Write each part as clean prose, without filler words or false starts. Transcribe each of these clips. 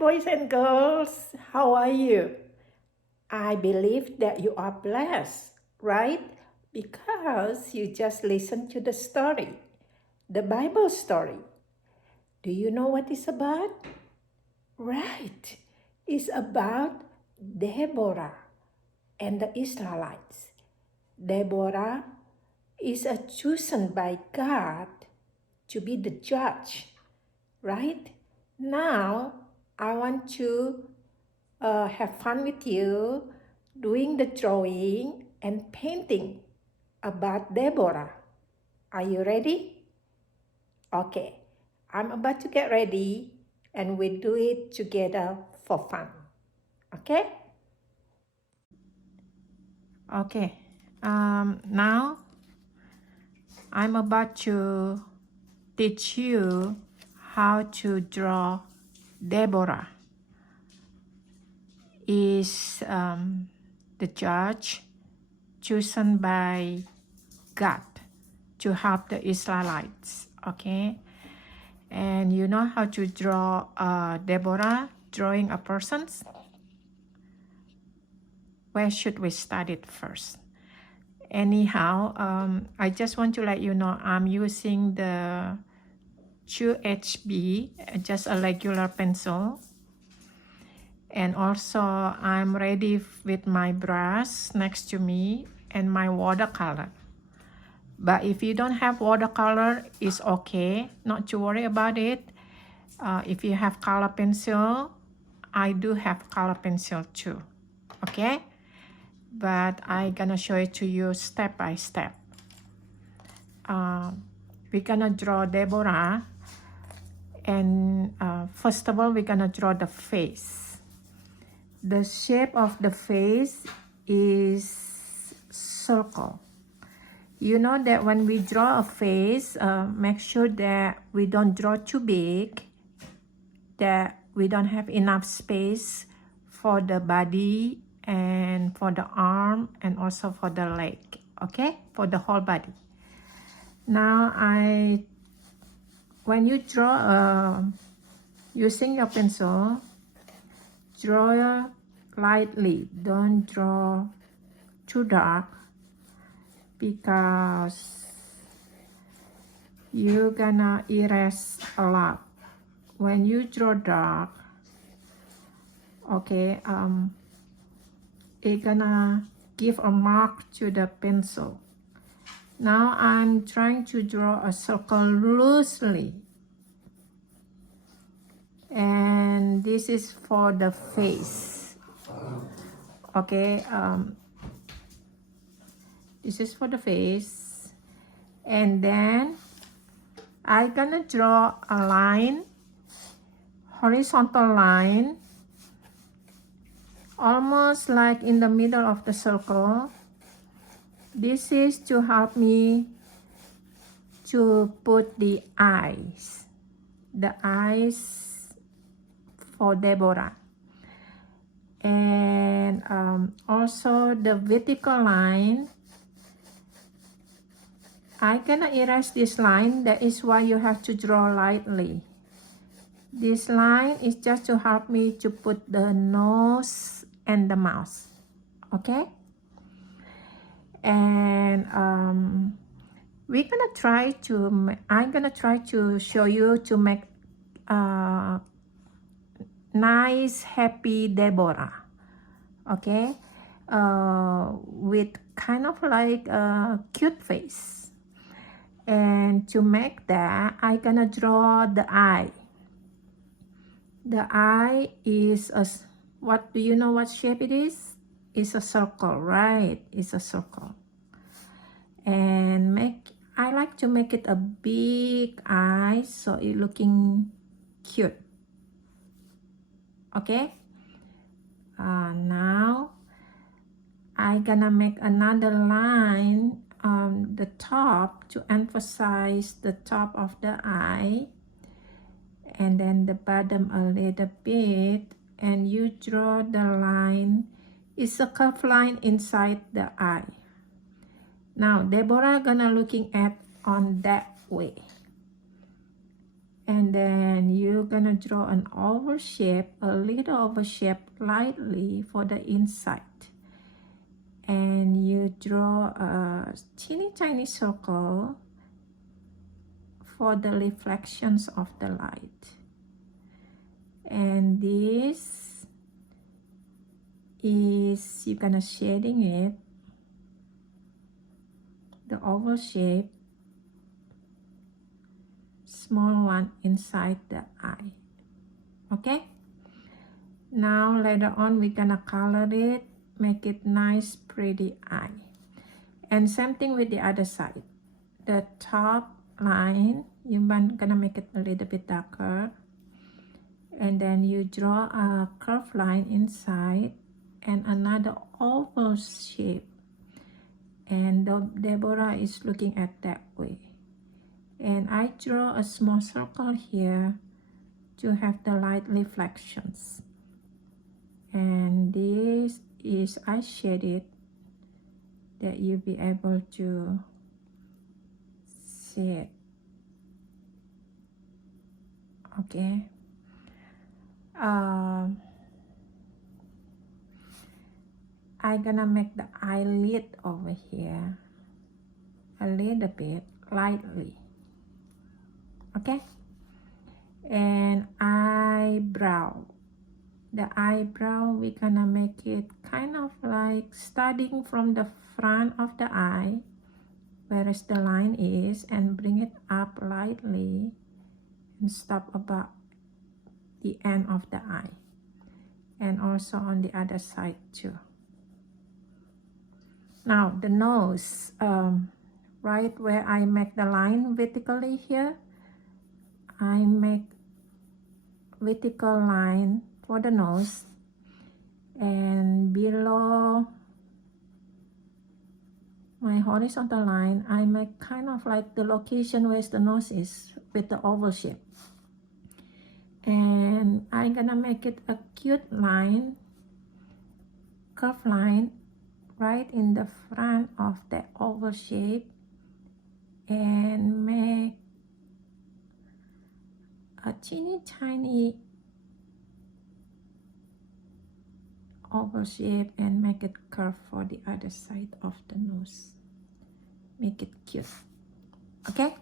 boys and girls, how are you? I believe that you are blessed, right? Because you just listened to the story, the Bible story. Do you know what it's about? Right, it's about Deborah and the Israelites. Deborah is chosen by God to be the judge, right? Now, I want to have fun with you doing the drawing and painting about Deborah. Are you ready? Okay, I'm about to get ready and we do it together for fun. Okay? Okay, now I'm about to teach you how to draw Deborah. Is the judge chosen by God to help the Israelites, okay? And you know how to draw Deborah, drawing a person? Where should we start it first? Anyhow, I just want to let you know I'm using the 2HB, just a regular pencil. And also I'm ready with my brush next to me and my watercolor. But if you don't have watercolor, it's okay, not to worry about it. If you have color pencil, I do have color pencil too, okay? But I'm gonna show it to you step by step. We're gonna draw Deborah, and first of all, we're gonna draw the face. The shape of the face is circle. You know that when we draw a face, make sure that we don't draw too big, that we don't have enough space for the body and for the arm and also for the leg, okay? For the whole body. Now when you draw using your pencil, draw lightly, don't draw too dark because you're gonna erase a lot. When you draw dark, okay, it's gonna give a mark to the pencil. Now I'm trying to draw a circle loosely. And this is for the face, okay? This is for the face, and then I'm gonna draw a line, horizontal line, almost like in the middle of the circle. This is to help me to put the eyes for Deborah. And also the vertical line, I'm gonna erase this line. That is why you have to draw lightly. This line is just to help me to put the nose and the mouth, okay? And I'm gonna try to show you to make nice happy Deborah, okay, with kind of like a cute face. And to make that, I'm gonna draw the eye. The eye is what do you know what shape it is? It's a circle, right? It's a circle. And I like to make it a big eye so it looking cute. Okay, now I'm gonna make another line on the top to emphasize the top of the eye, and then the bottom a little bit, and you draw the line. It's a curved line inside the eye. Now Deborah gonna looking at on that way, And then you're gonna draw an oval shape, a little oval shape lightly for the inside. And you draw a teeny tiny circle for the reflections of the light. And this is, you're gonna shading it, the oval shape, small one inside the eye. Okay, now later on we're gonna color it, make it nice pretty eye. And same thing with the other side. The top line, you're gonna make it a little bit darker, and then you draw a curved line inside and another oval shape, and Deborah is looking at that way. And I draw a small circle here to have the light reflections. And this is, I shaded that you'll be able to see it. Okay. I'm gonna make the eyelid over here a little bit lightly. Okay. And eyebrow. The eyebrow, we're gonna make it kind of like starting from the front of the eye, whereas the line is, and bring it up lightly and stop about the end of the eye. And also on the other side too. Now the nose, right where I make the line vertically here, I make vertical line for the nose, and below my horizontal line I make kind of like the location where the nose is with the oval shape. And I'm gonna make it a cute line, curved line right in the front of the oval shape, and make a teeny tiny oval shape and make it curve for the other side of the nose. Make it cute. Okay,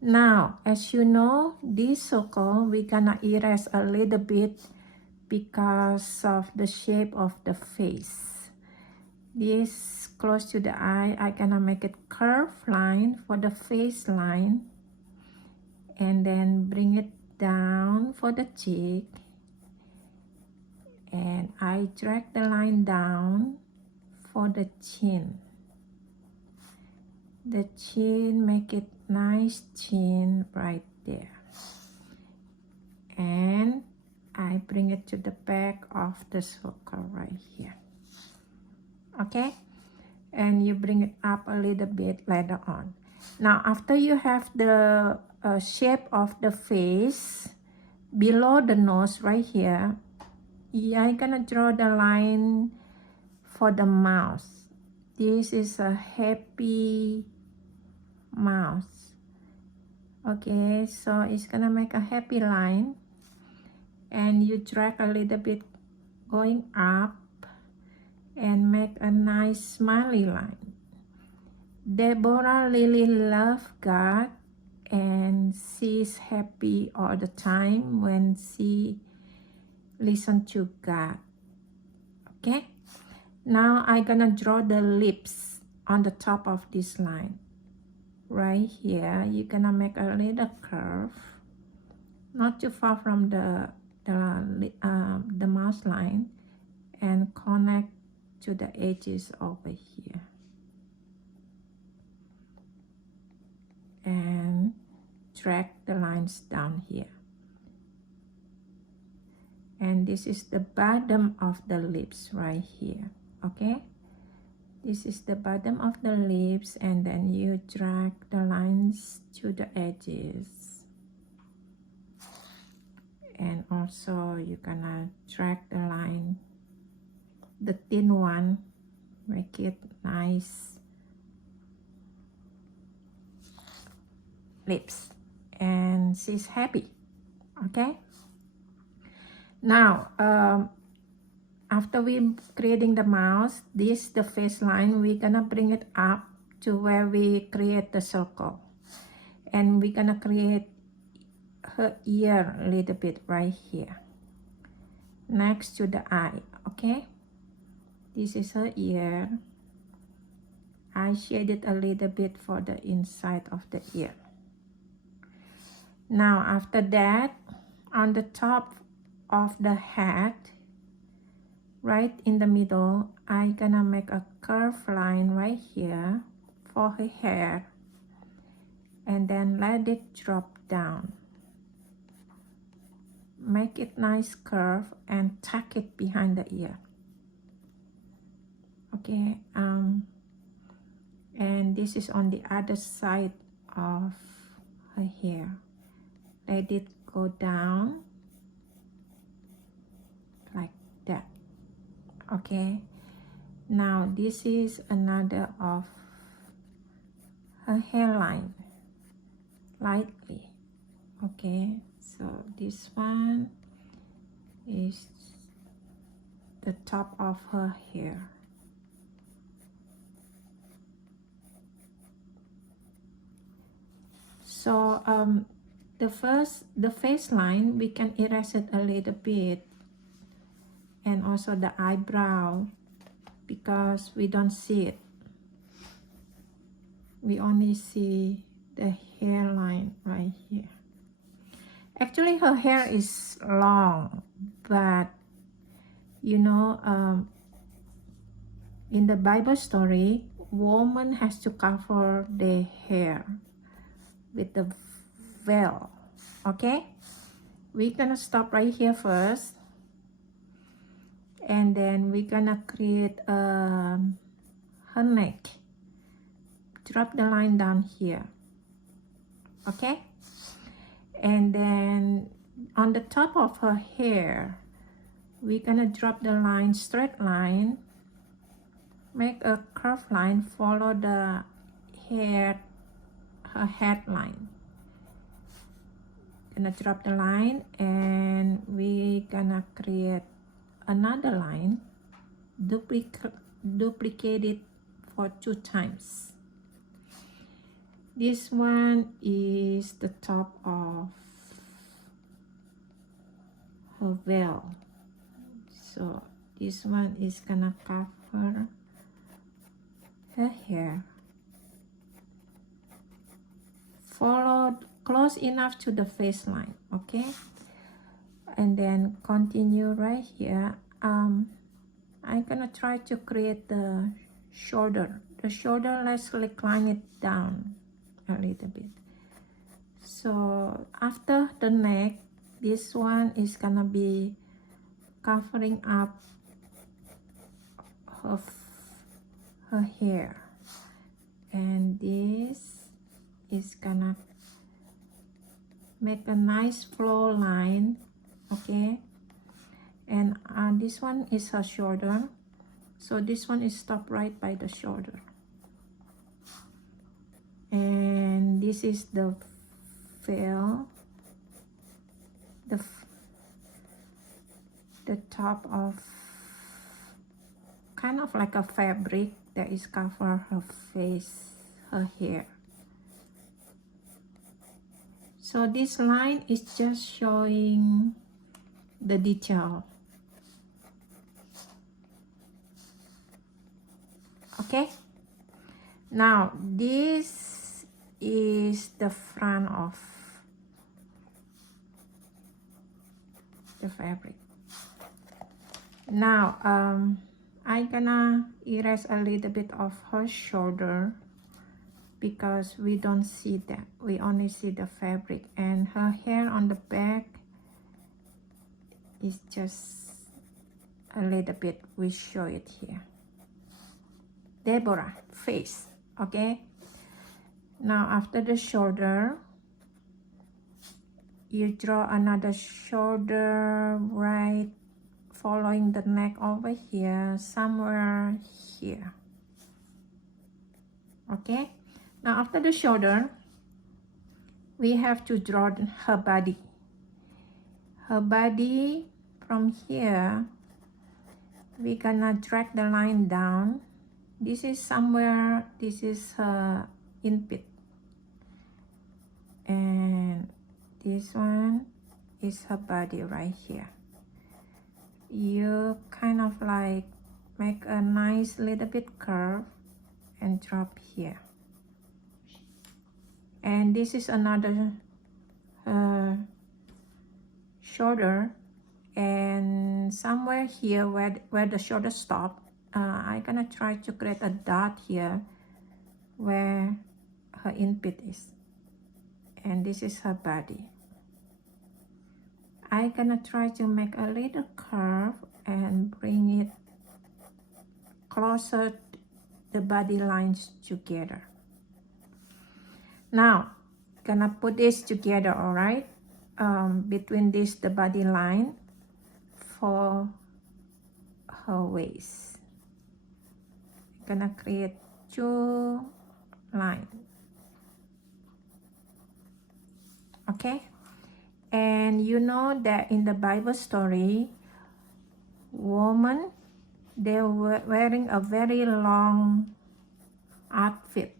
now as you know, this circle we're gonna erase a little bit because of the shape of the face. This close to the eye, I'm gonna make it curved line for the face line, and then bring it down for the cheek, and I drag the line down for the chin. The chin, make it nice chin right there, and I bring it to the back of the circle right here. Okay, and you bring it up a little bit later on. Now after you have the shape of the face, below the nose right here, I'm gonna draw the line for the mouth. This is a happy mouth. Okay, so it's gonna make a happy line, and you drag a little bit going up and make a nice smiley line. Deborah really loves God, and she's happy all the time when she listens to God. Okay, now I'm gonna draw the lips on the top of this line. Right here, you're gonna make a little curve, not too far from the mouth line, and connect to the edges over here, and drag the lines down here. And this is the bottom of the lips right here. Okay, this is the bottom of the lips, and then you drag the lines to the edges, and also you're gonna drag the line, the thin one, make it nice lips, and and she's happy. Okay, now after we creating the mouth, this the face line, we're gonna bring it up to where we create the circle, and we're gonna create her ear a little bit right here next to the eye. Okay, this is her ear. I shaded a little bit for the inside of the ear. Now after that, on the top of the head, right in the middle, I'm gonna make a curved line right here for her hair, and then let it drop down. Make it nice curve and tuck it behind the ear. Okay, and this is on the other side of her hair. Let it go down like that. Okay, now this is another of her hairline, lightly. Okay, so this one is the top of her hair. So the face line, we can erase it a little bit, and also the eyebrow, because we don't see it. We only see the hairline right here. Actually, her hair is long, but you know, in the Bible story, woman has to cover their hair with the veil. Okay, we're gonna stop right here first, and then we're gonna create her neck. Drop the line down here. Okay, and then on the top of her hair, we're gonna drop the line, straight line, make a curved line, follow the hair, her head line. Gonna drop the line, and we're gonna create another line, duplicate it for 2 times. This one is the top of her veil, so this one is gonna cover her hair. Follow close enough to the face line. Okay, and then continue right here. I'm gonna try to create the shoulder. The shoulder, let's recline it down a little bit. So after the neck, this one is gonna be covering up her hair, and this is gonna make a nice flow line. Okay, and this one is her shoulder, so this one is stopped right by the shoulder, and this is the veil, the top of kind of like a fabric that is cover her face, her hair. So this line is just showing the detail. Okay, now this is the front of the fabric. Now I'm gonna erase a little bit of her shoulder, because we don't see that, we only see the fabric, and her hair on the back is just a little bit, we show it here. Deborah face. Okay, now after the shoulder, you draw another shoulder right following the neck over here, somewhere here. Okay, now after the shoulder, we have to draw her body. Her body from here, we're gonna drag the line down. This is somewhere, this is her input. And this one is her body right here. You kind of like make a nice little bit curve and drop here. And this is another shoulder, and somewhere here where the shoulder stop, I'm gonna try to create a dot here where her input is, and this is her body. I'm gonna try to make a little curve and bring it closer the body lines together. Now gonna put this together, all right, between this the body line for her waist. Gonna create two lines. Okay, and you know that in the Bible story, women, they were wearing a very long outfit,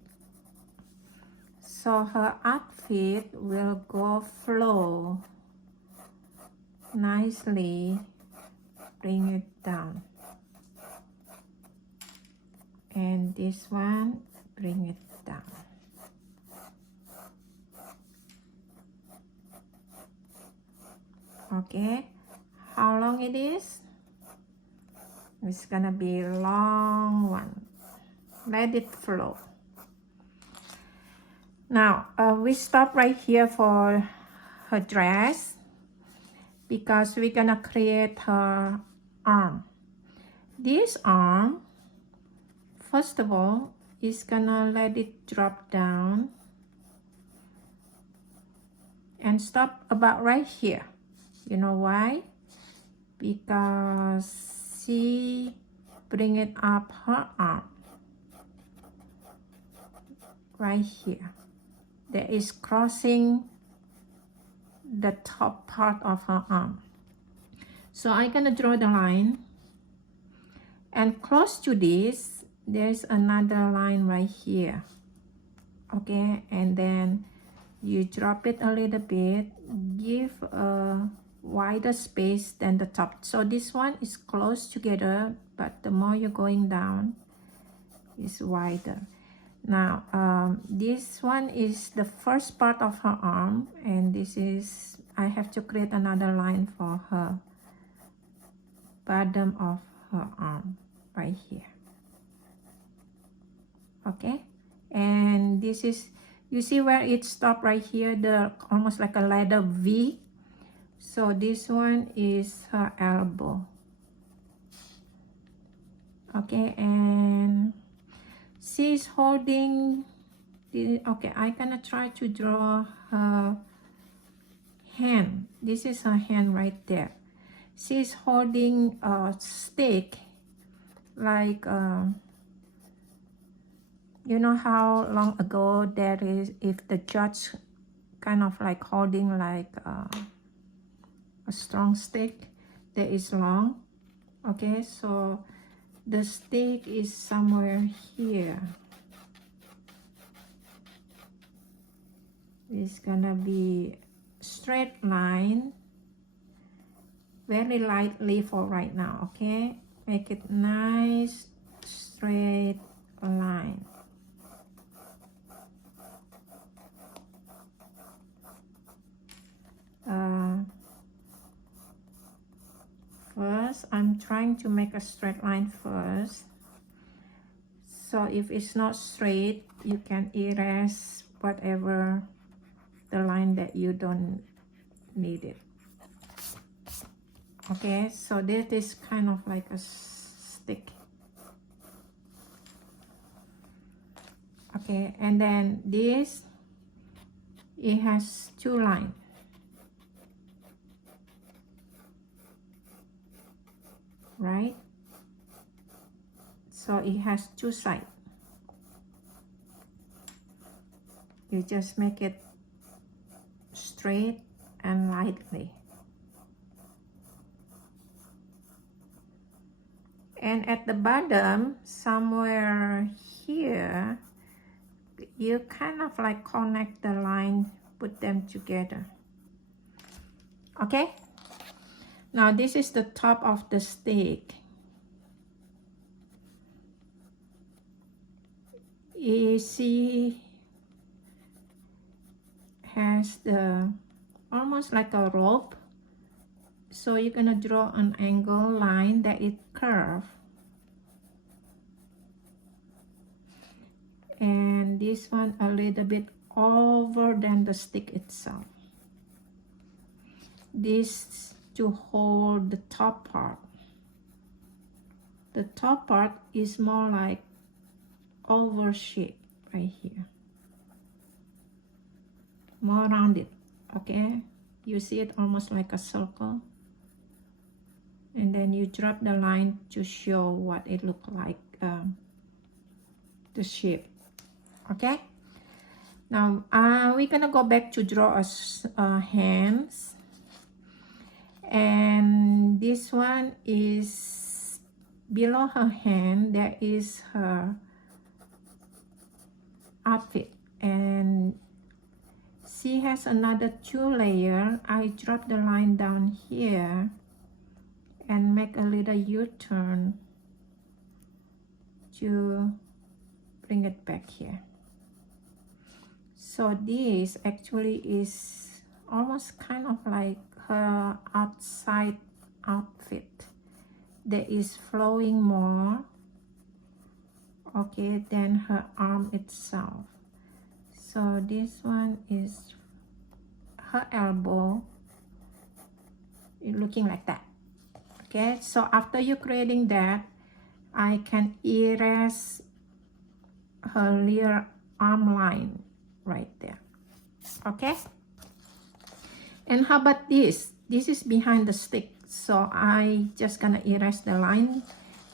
so her outfit will go flow nicely. Bring it down, and this one, bring it down. Okay, how long it is? It's gonna be a long one. Let it flow. Now we stop right here for her dress because we're gonna create her arm. This arm, first of all, is gonna let it drop down and stop about right here. You know why? Because she bring it up her arm right here. That is crossing the top part of her arm. So I'm gonna draw the line, and close to this there's another line right here. Okay, and then you drop it a little bit, give a wider space than the top. So this one is close together, but the more you're going down, it's wider. Now this one is the first part of her arm, and this is, I have to create another line for her bottom of her arm right here. Okay, and this is, you see where it stopped right here, the almost like a letter V. So this one is her elbow. Okay, and she's holding the, okay, I'm gonna try to draw her hand. This is her hand right there. She's holding a stick, like you know how long ago there is, if the judge kind of like holding like a strong stick that is long. Okay, so the stick is somewhere here. It's gonna be straight line, very lightly for right now. Okay, make it nice straight line. First, I'm trying to make a straight line first. So if it's not straight, you can erase whatever the line that you don't need it. Okay, so this is kind of like a stick. Okay, and then this, it has two lines. Right? So it has two sides. You just make it straight and lightly. And at the bottom, somewhere here, you kind of like connect the line, put them together. Okay? Now this is the top of the stick. You see, has the almost like a rope. So you're gonna draw an angle line that is curved. And this one a little bit over than the stick itself. This to hold the top part. The top part is more like oval shape right here. More rounded, okay? You see it almost like a circle. And then you drop the line to show what it looked like, the shape. Okay, now we're gonna go back to draw us hands, and this one is below her hand. There is her outfit, and she has another 2 layers. I drop the line down here and make a little U-turn to bring it back here. So this actually is almost kind of like her outside outfit that is flowing more, okay, than her arm itself. So this one is her elbow, looking like that. Okay, so after you creating that, I can erase her rear arm line right there. Okay, and how about this? This is behind the stick, so I just gonna erase the line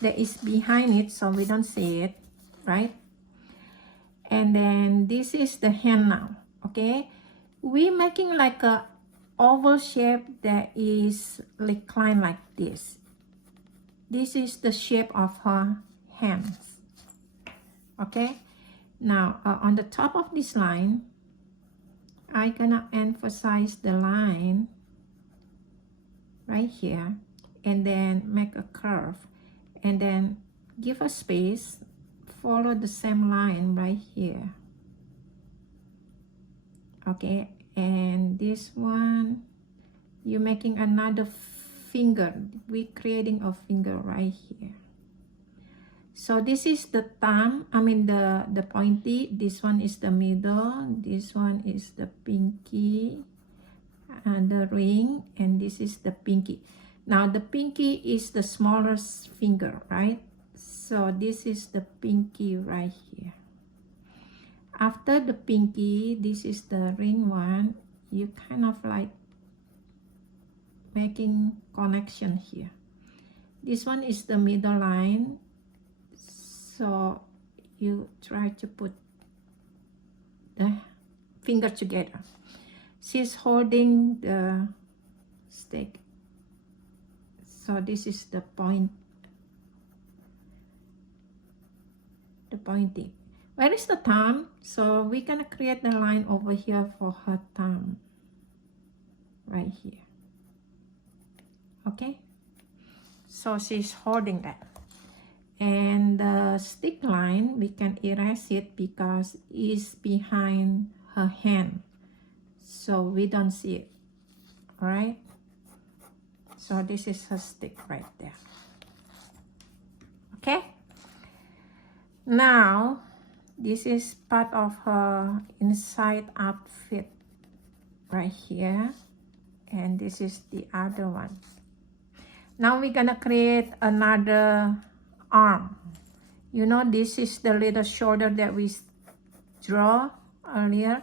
that is behind it so we don't see it, right? And then this is the hand now. Okay, we're making like a oval shape that is reclined like this. This is the shape of her hands. Okay, now on the top of this line, I'm gonna emphasize the line right here, and then make a curve, and then give a space, follow the same line right here. Okay, and this one, you're making another finger. We're creating a finger right here. So this is the thumb, I mean the pointy. This one is the middle. This one is the pinky, and the ring, and this is the pinky. Now the pinky is the smallest finger, right? So this is the pinky right here. After the pinky, this is the ring one. You kind of like making connection here. This one is the middle line. So you try to put the finger together. She's holding the stick. So this is the point, the pointy. Where is the thumb? So we're gonna create the line over here for her thumb, right here. Okay, so she's holding that. And the stick line, we can erase it because it's behind her hand, so we don't see it. All right, so this is her stick right there. Okay, now this is part of her inside outfit right here, and this is the other one. Now we're gonna create another arm. You know, this is the little shoulder that we draw earlier.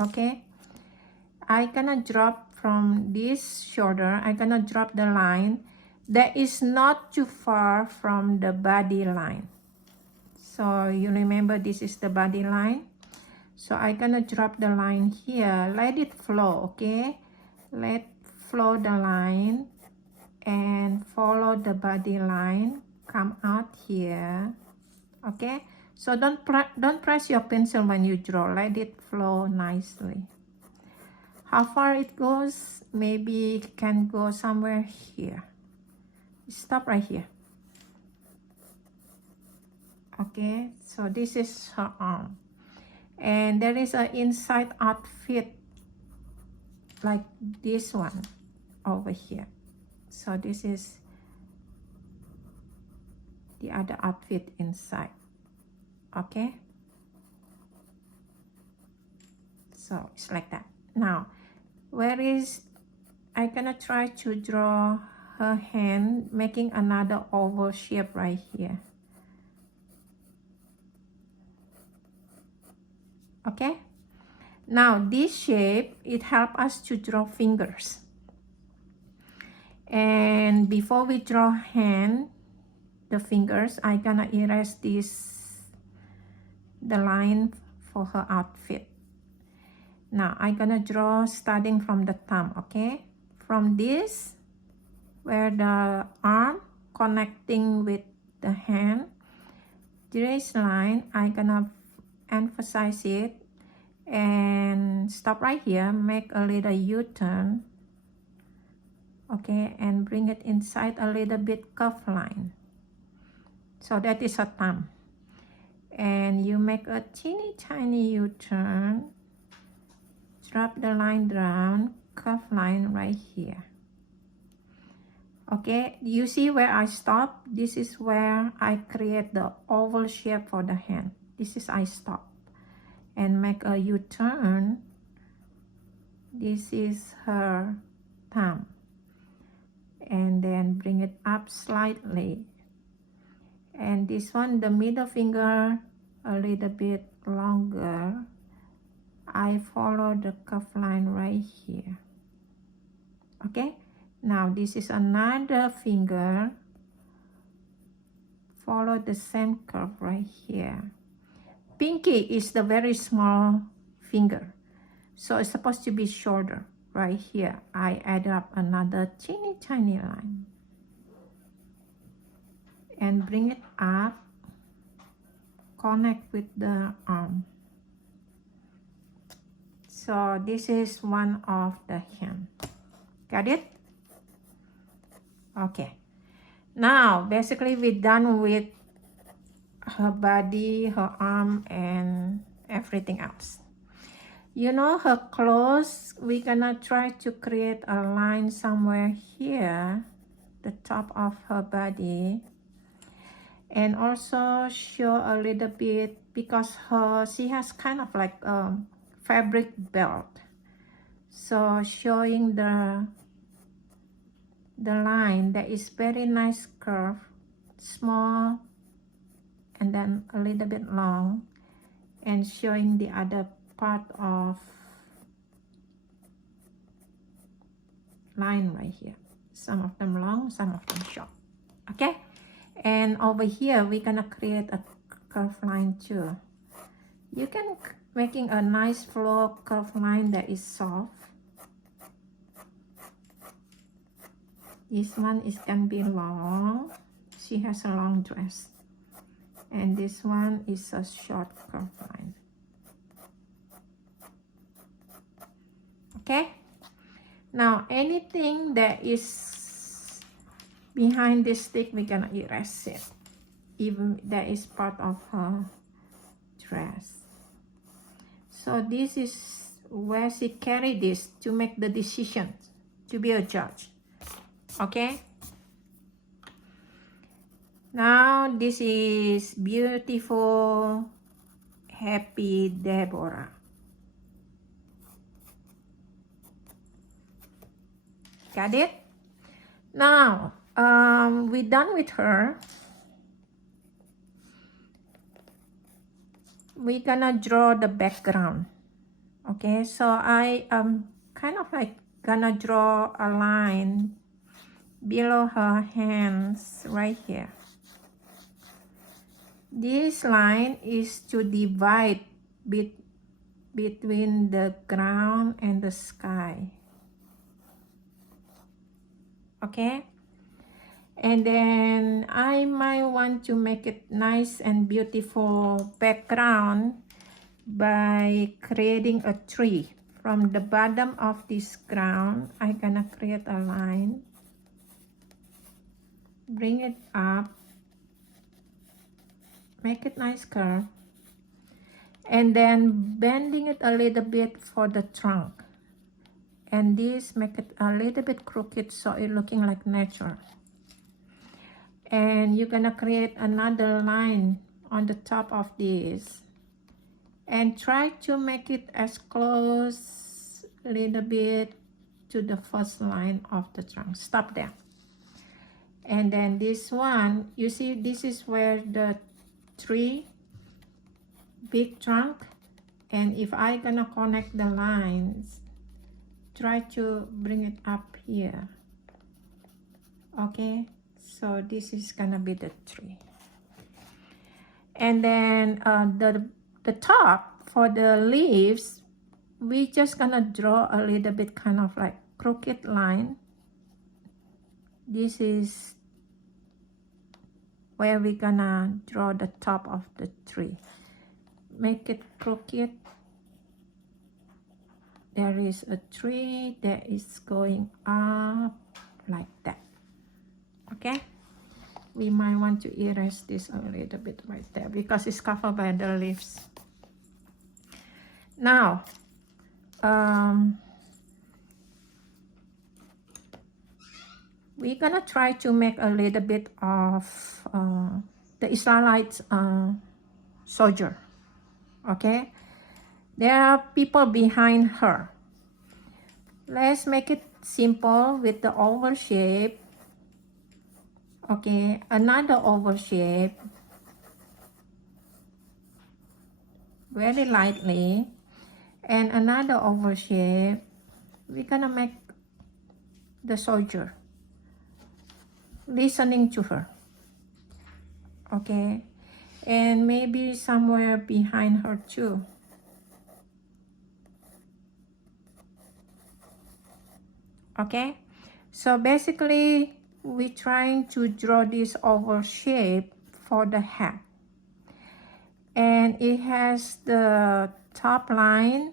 Okay, I gonna drop from this shoulder, I gonna drop the line that is not too far from the body line. So you remember, this is the body line. So I'm gonna drop the line here, let it flow, okay? Let flow the line and follow the body line, come out here, okay? So don't press your pencil when you draw, let it flow nicely. How far it goes, maybe it can go somewhere here. Stop right here. Okay, so this is her arm. And there is an inside outfit like this one over here. So this is the other outfit inside. Okay, so it's like that. Now, where is, I'm gonna try to draw her hand, making another oval shape right here. Okay, now this shape, it helps us to draw fingers. And before we draw hand, the fingers, I'm gonna erase the line for her outfit. Now I'm gonna draw starting from the thumb, okay? From this, where the arm connecting with the hand, this line, I'm gonna emphasize it and stop right here, make a little U-turn, okay, and bring it inside a little bit curved line. So that is a thumb. And you make a teeny tiny U-turn, drop the line down, curved line right here. Okay, you see where I stop? This is where I create the oval shape for the hand. This is I stop and make a U-turn. This is her thumb. And then bring it up slightly. And this one, the middle finger, a little bit longer. I follow the curved line right here. Okay, now this is another finger. Follow the same curve right here. Pinky is the very small finger, so it's supposed to be shorter. Right here, I add up another teeny tiny line. And bring it up, connect with the arm. So this is one of the hand. Got it? Okay. Now, basically we're done with her body, her arm, and everything else. You know, her clothes, we're gonna try to create a line somewhere here, the top of her body. And also show a little bit, because she has kind of like a fabric belt. So showing the line that is very nice curve, small, and then a little bit long, and showing the other part of line right here. Some of them long, some of them short. Okay, and over here we're gonna create a curved line too. You can making a nice flow curved line that is soft. This one is can be long. She has a long dress. And this one is a short curved line. Okay, now anything that is behind this stick, we're gonna erase it, even that is part of her dress. So this is where she carried this to make the decision, to be a judge. Okay, now this is beautiful, happy Deborah. Got it? Now, we're done with her. We're gonna draw the background. Okay, so I am kind of like gonna draw a line below her hands right here. This line is to divide between the ground and the sky. Okay, and then I might want to make it nice and beautiful background by creating a tree. From the bottom of this ground, I'm gonna create a line, bring it up, make it nice curve, and then bending it a little bit for the trunk, and this make it a little bit crooked so it looking like nature. And you're gonna create another line on the top of this and try to make it as close a little bit to the first line of the trunk. Stop there. And then this one, you see, this is where the tree, big trunk, and if I gonna connect the lines, try to bring it up here. Okay, so this is gonna be the tree. And then the top for the leaves, we just gonna draw a little bit kind of like crooked line. This is where we're gonna draw the top of the tree. Make it crooked. There is a tree that is going up like that. Okay, we might want to erase this a little bit right there because it's covered by the leaves. Now we're gonna try to make a little bit of the Israelites soldier. Okay, there are people behind her. Let's make it simple with the oval shape. Okay, another oval shape, very lightly, and another oval shape. We're gonna make the soldier listening to her. Okay, and maybe somewhere behind her too. Okay, so basically we're trying to draw this oval shape for the hat, and it has the top line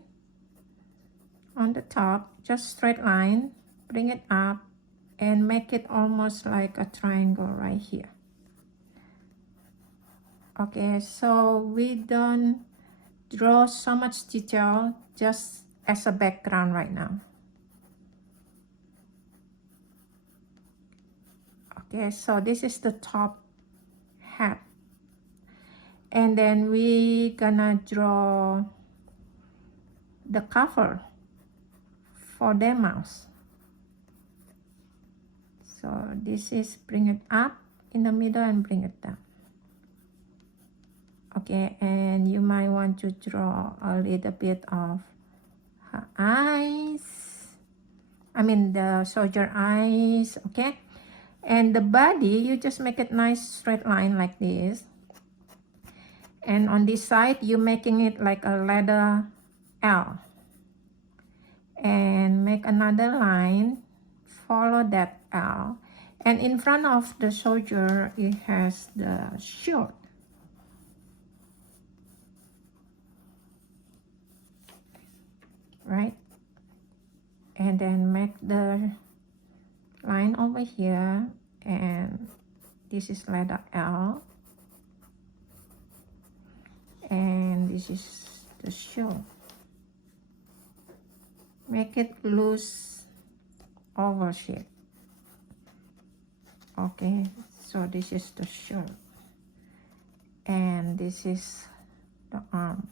on the top, just straight line, bring it up and make it almost like a triangle right here. Okay, so we don't draw so much detail, just as a background right now. Okay, so this is the top hat, and then we gonna draw the cover for their mouse. So this is bring it up in the middle and bring it down. Okay, and you might want to draw a little bit of her eyes, I mean the soldier eyes. Okay, and the body, you just make it nice straight line like this, and on this side you making it like a letter L, and make another line, follow that L, and in front of the soldier it has the shield. Right, and then make the line over here, and this is letter L, and this is the shield. Make it loose oval shape. Okay, so this is the shield, and this is the arm,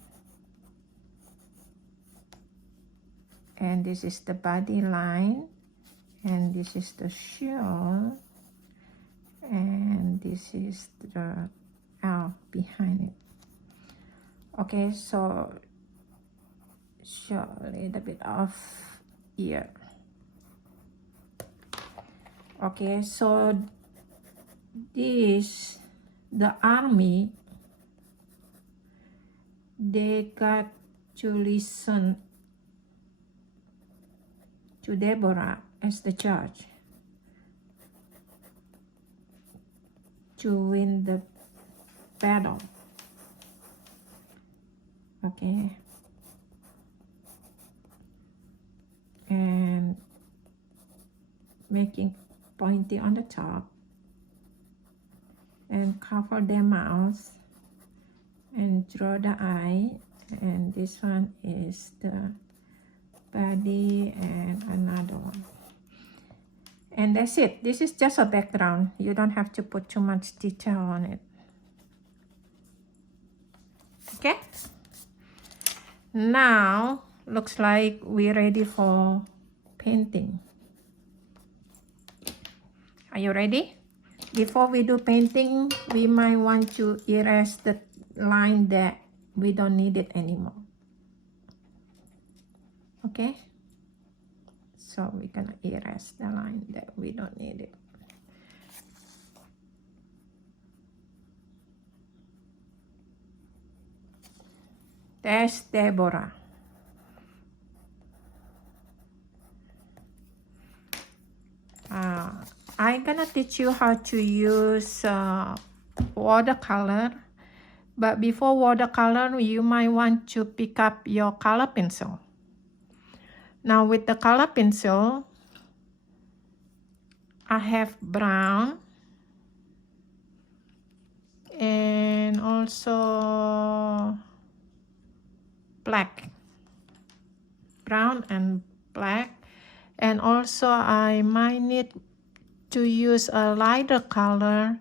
and this is the body line, and this is the shield, and this is the L behind it. Okay, so show a little bit of ear. Okay, so this, the army, they got to listen to Deborah as the judge to win the battle. Okay. And making pointy on the top and cover their mouths and draw the eye, and this one is the body and another one, and that's it. This is just a background. You don't have to put too much detail on it. Okay, now looks like we're ready for painting. Are you ready? Before we do painting, we might want to erase the line that we don't need it anymore. Okay, so we're gonna erase the line that we don't need it. There's Deborah. I'm gonna teach you how to use watercolor, but before watercolor, you might want to pick up your color pencil. Now with the color pencil, I have brown and also black, brown and black, and also I might need to use a lighter color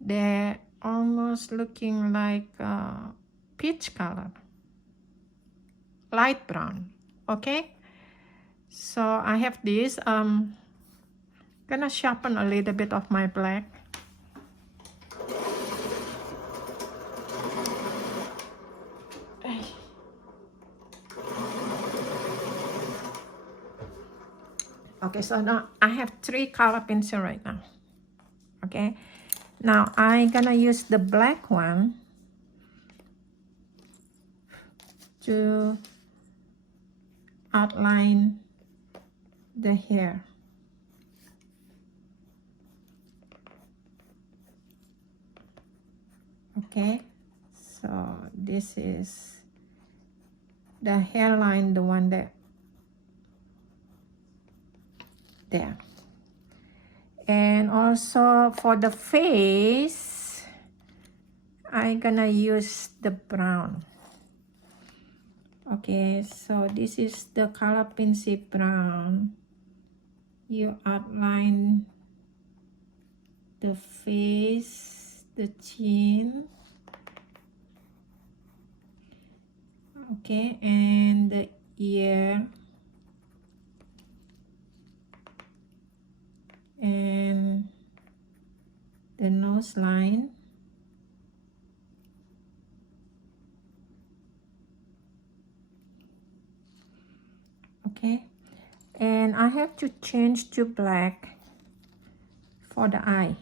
that almost looking like peach color, light brown. Okay, so I have this. Gonna sharpen a little bit of my black. Okay, so now I have 3 color pencil right now. Okay, now I'm gonna use the black one to outline the hair. Okay, so this is the hairline, the one that there. And also for the face, I'm gonna use the brown. Okay, so this is the color pencil brown. You outline the face, the chin, okay, and the ear, and the nose line, okay, and I have to change to black for the eye.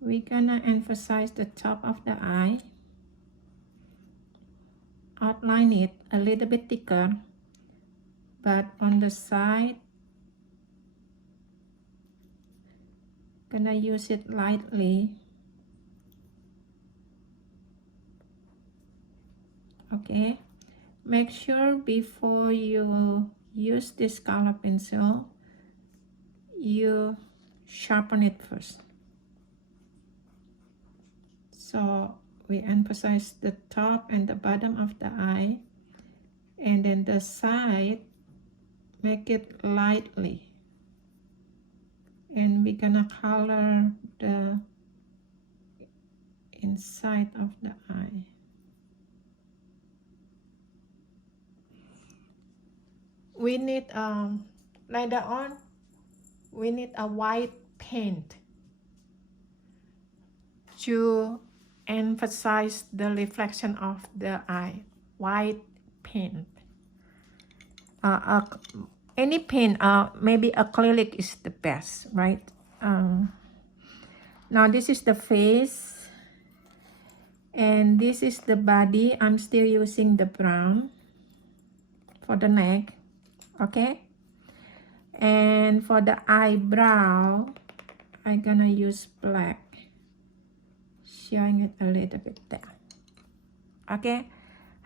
We're gonna emphasize the top of the eye, outline it a little bit thicker, but on the side gonna use it lightly. Okay, make sure before you use this color pencil you sharpen it first. So we emphasize the top and the bottom of the eye, and then the side make it lightly, and we're gonna color the inside of the eye. We need later on we need a white paint to emphasize the reflection of the eye. White paint, any paint, maybe acrylic is the best, right? Now this is the face, And this is the body. I'm still using the brown for the neck, okay? And for the eyebrow, I'm gonna use black, showing it a little bit there, okay?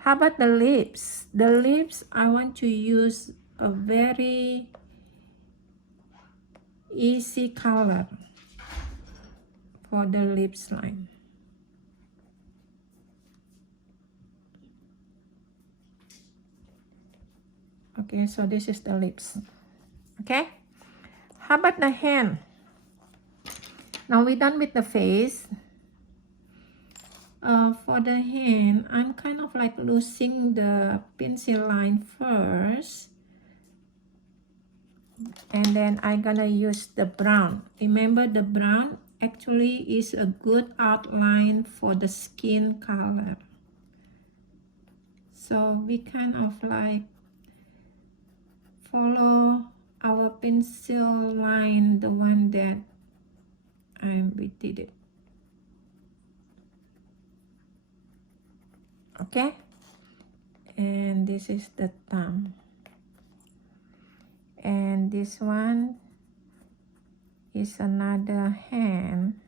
How about the lips? The lips, I want to use a very easy color for the lips line. Okay, so this is the lips. Okay, how about the hand? Now we're done with the face. For the hand, I'm kind of like losing the pencil line first, and then I'm gonna use the brown. Remember, the brown actually is a good outline for the skin color. So we kind of like follow our pencil line, the one that we did it. Okay, and this is the thumb, and this one is another hand.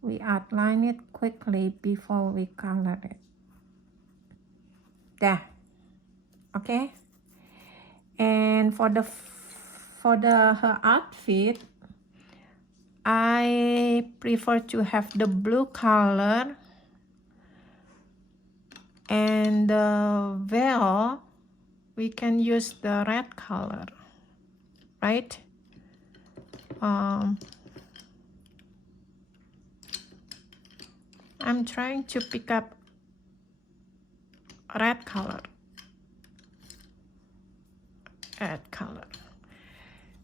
We outline it quickly before we color it. There. Okay, and for her outfit, I prefer to have the blue color, and the veil we can use the red color, right? I'm trying to pick up red color.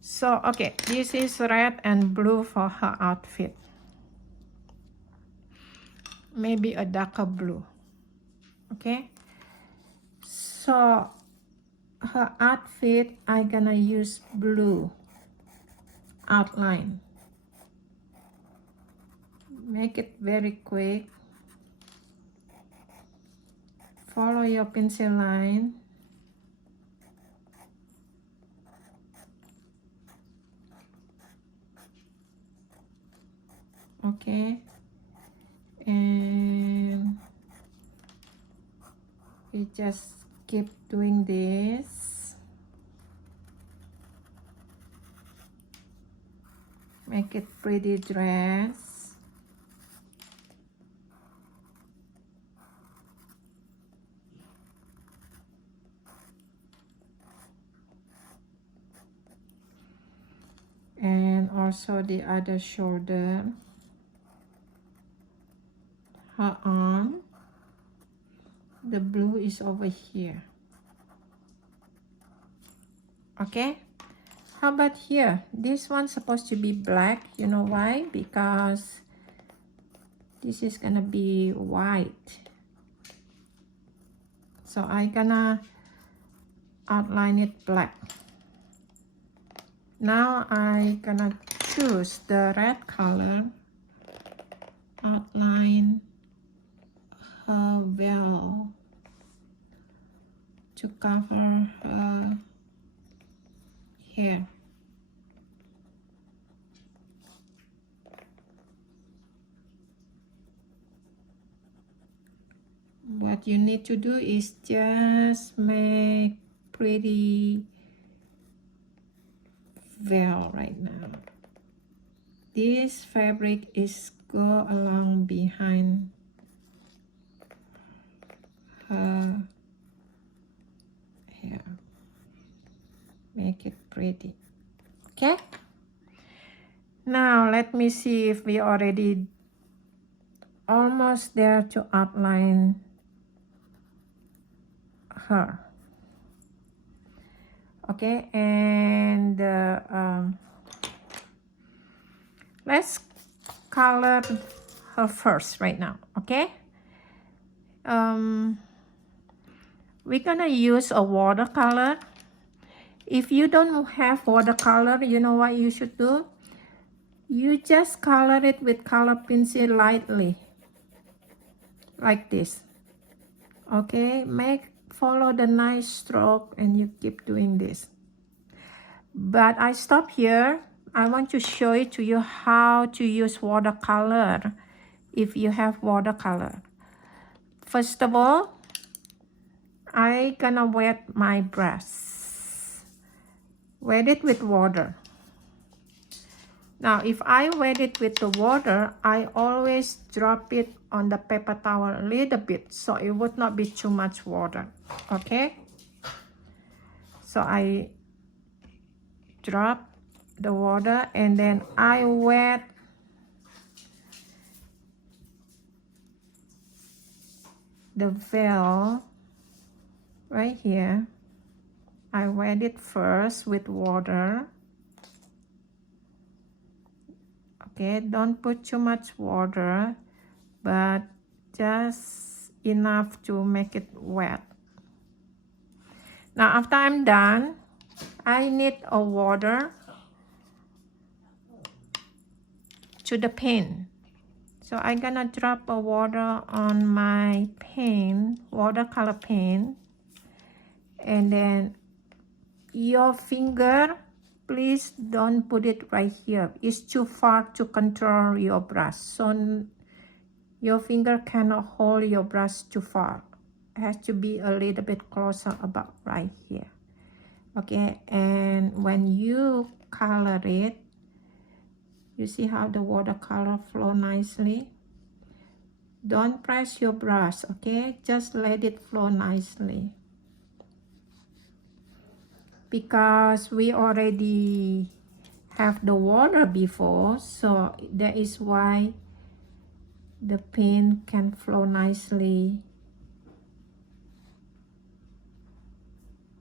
So okay, this is red and blue for her outfit, maybe a darker blue. Okay, so her outfit, I'm gonna use blue outline. Make it very quick. Follow your pencil line. Okay, and we just keep doing this. Make it pretty dress. And also the other shoulder, her arm, the blue is over here. Okay, how about here? This one's supposed to be black. You know why? Because this is gonna be white. So I'm gonna outline it black. Now I'm gonna choose the red color, outline her veil to cover her hair. What you need to do is just make pretty veil right now. This fabric is go along behind her hair. Make it pretty. Okay, now let me see if we already almost there to outline her. Okay, and let's color her first right now. Okay, we're gonna use a watercolor. If you don't have watercolor, you know what you should do? You just color it with color pencil lightly. like this. Okay, follow the nice stroke and you keep doing this. But I stop here. I want to show it to you how to use watercolor if you have watercolor. First of all, I gonna wet my brush. Wet it with water. Now, if I wet it with the water, I always drop it on the paper towel a little bit so it would not be too much water. Okay? So I drop the water and then I wet the veil right here. I wet it first with water. Okay, don't put too much water, but just enough to make it wet. Now after I'm done, I need a water to the pen. So I'm gonna drop a water on my pen, watercolor pen, and then your finger, please don't put it right here. It's too far to control your brush. So your finger cannot hold your brush too far. It has to be a little bit closer, about right here. Okay, and when you color it, you see how the watercolor flow nicely? Don't press your brush, okay? Just let it flow nicely. Because we already have the water before, so that is why the pen can flow nicely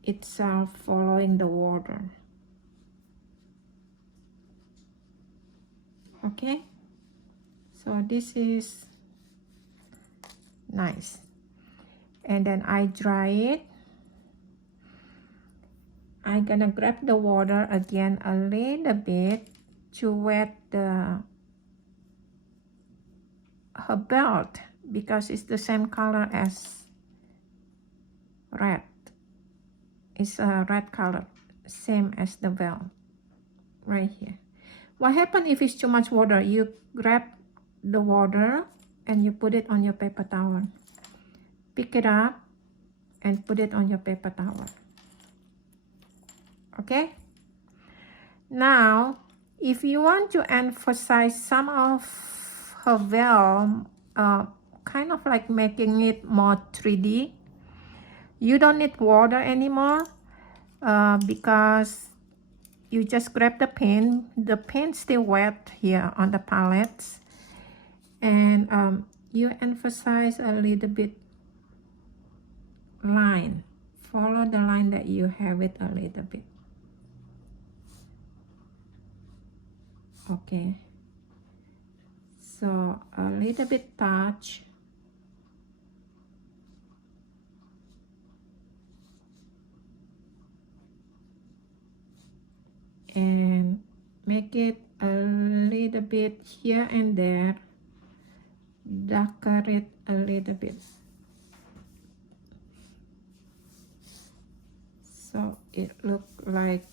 itself following the water. Okay, so this is nice. And then I dry it. I'm gonna grab the water again a little bit to wet her belt because it's the same color as red. It's a red color, same as the belt right here. What happens if it's too much water? You grab the water and you put it on your paper towel. Pick it up and put it on your paper towel. Okay? Now, if you want to emphasize some of her veil, kind of like making it more 3D, you don't need water anymore because you just grab the pen. The pen's still wet here on the palette, and you emphasize a little bit line. Follow the line that you have it a little bit. Okay, so a little bit touch. And make it a little bit here and there, darker it a little bit. So it looks like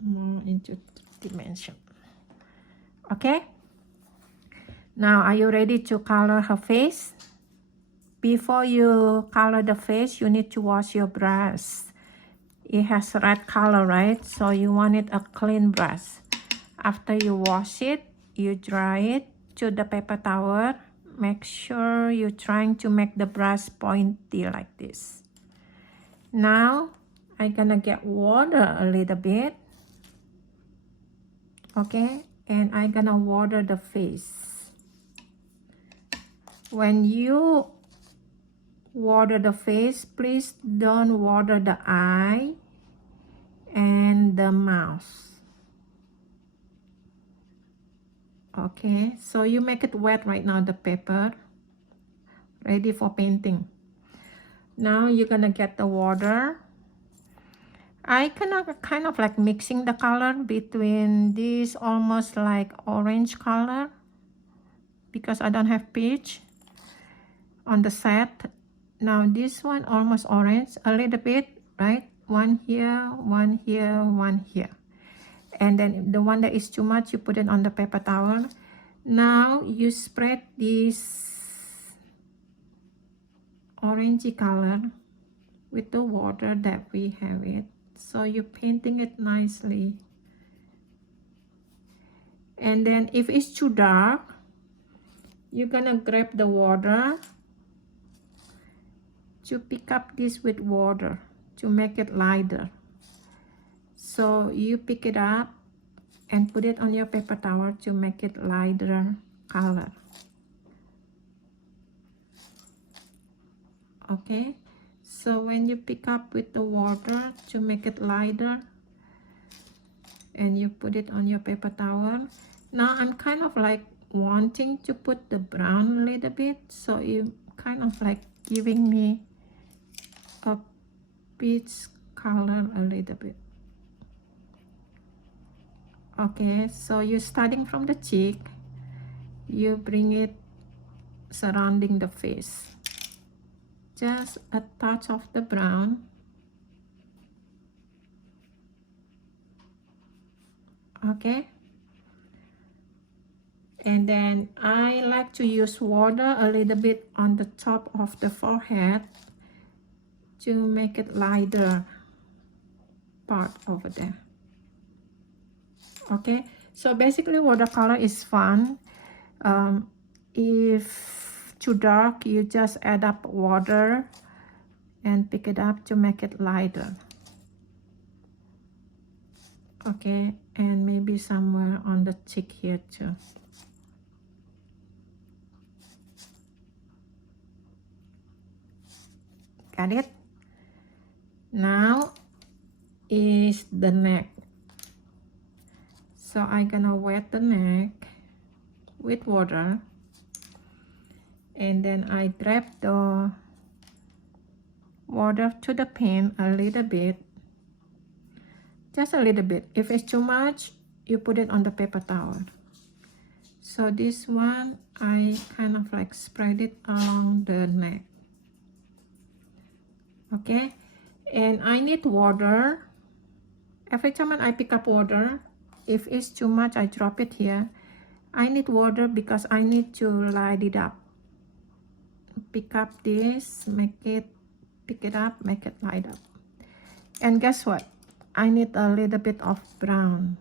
more into dimension. Okay, now are you ready to color her face? Before you color the face, you need to wash your brush. It has red color, right? So you want it a clean brush. After you wash it, you dry it to the paper towel. Make sure you're trying to make the brush pointy like this. Now I'm gonna get water a little bit. Okay, and I'm gonna water the face. When you water the face, please don't water the eye and the mouth. Okay, so you make it wet right now, the paper, ready for painting. Now you're gonna get the water. I kind of like mixing the color between this almost like orange color because I don't have peach on the set. Now this one almost orange, a little bit, right? One here, one here, one here. And then the one that is too much, you put it on the paper towel. Now you spread this orangey color with the water that we have it. So you're painting it nicely. And then if it's too dark, you're gonna grab the water to pick up this with water to make it lighter. So you pick it up and put it on your paper towel to make it lighter color. Okay, so when you pick up with the water to make it lighter and you put it on your paper towel, now I'm kind of like wanting to put the brown a little bit, so you kind of like giving me a peach color a little bit. Okay, so you're starting from the cheek, you bring it surrounding the face, just a touch of the brown. Okay, and then I like to use water a little bit on the top of the forehead to make it lighter part over there. Okay, so basically watercolor is fun. If too dark, you just add up water and pick it up to make it lighter. Okay, and maybe somewhere on the cheek here too. Got it? Now is the neck. So I'm gonna wet the neck with water, and then I grab the water to the pen a little bit, just a little bit. If it's too much, you put it on the paper towel. So this one, I kind of like spread it on the neck. Okay, and I need water. Every time I pick up water, if it's too much, I drop it here. I need water because I need to light it up. Pick up this, pick it up, make it light up. And guess what? I need a little bit of brown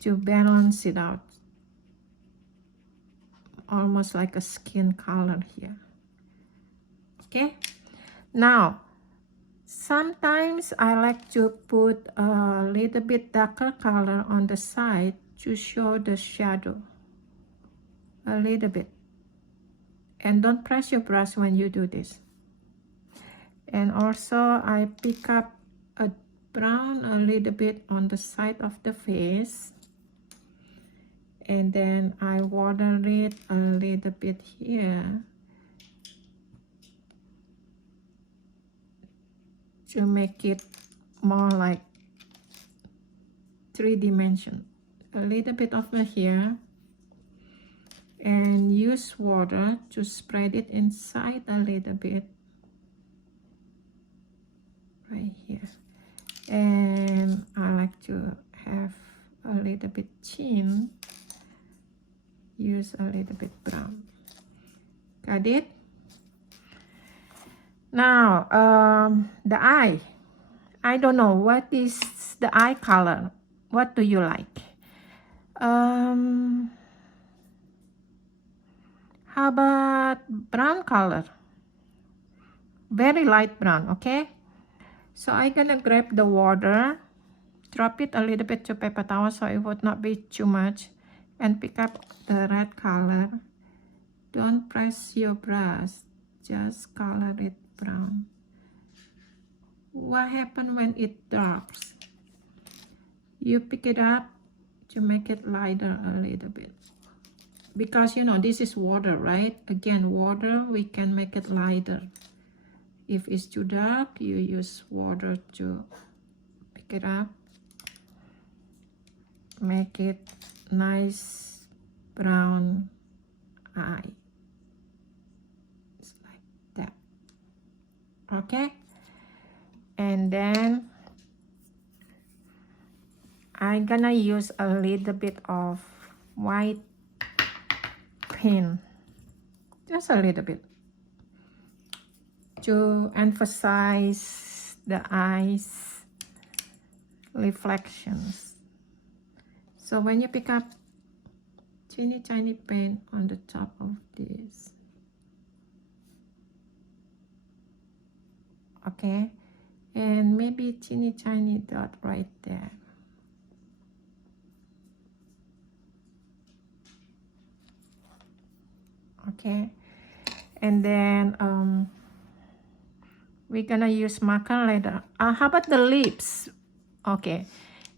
to balance it out. Almost like a skin color here. Okay, now sometimes I like to put a little bit darker color on the side to show the shadow a little bit. And don't press your brush when you do this. And also I pick up a brown a little bit on the side of the face, and then I water it a little bit here to make it more like 3-dimension. A little bit over here, and use water to spread it inside a little bit right here. And I like to have a little bit chin, use a little bit brown. Got it? Now the eye, I don't know what is the eye color. What do you like? How about brown color? Very light brown. Okay, so I'm gonna grab the water, drop it a little bit to paper towel so it would not be too much, and pick up the red color. Don't press your brush, just color it brown. What happens when it darks? You pick it up to make it lighter a little bit, because you know this is water, right? Again, water, we can make it lighter. If it's too dark, you use water to pick it up, make it nice brown eye. It's like that. Okay, and then I'm gonna use a little bit of white paint, just a little bit, to emphasize the eyes reflections. So when you pick up teeny tiny paint on the top of this, okay, and maybe teeny tiny dot right there. Okay, and then we're gonna use marker later. How about the lips? Okay,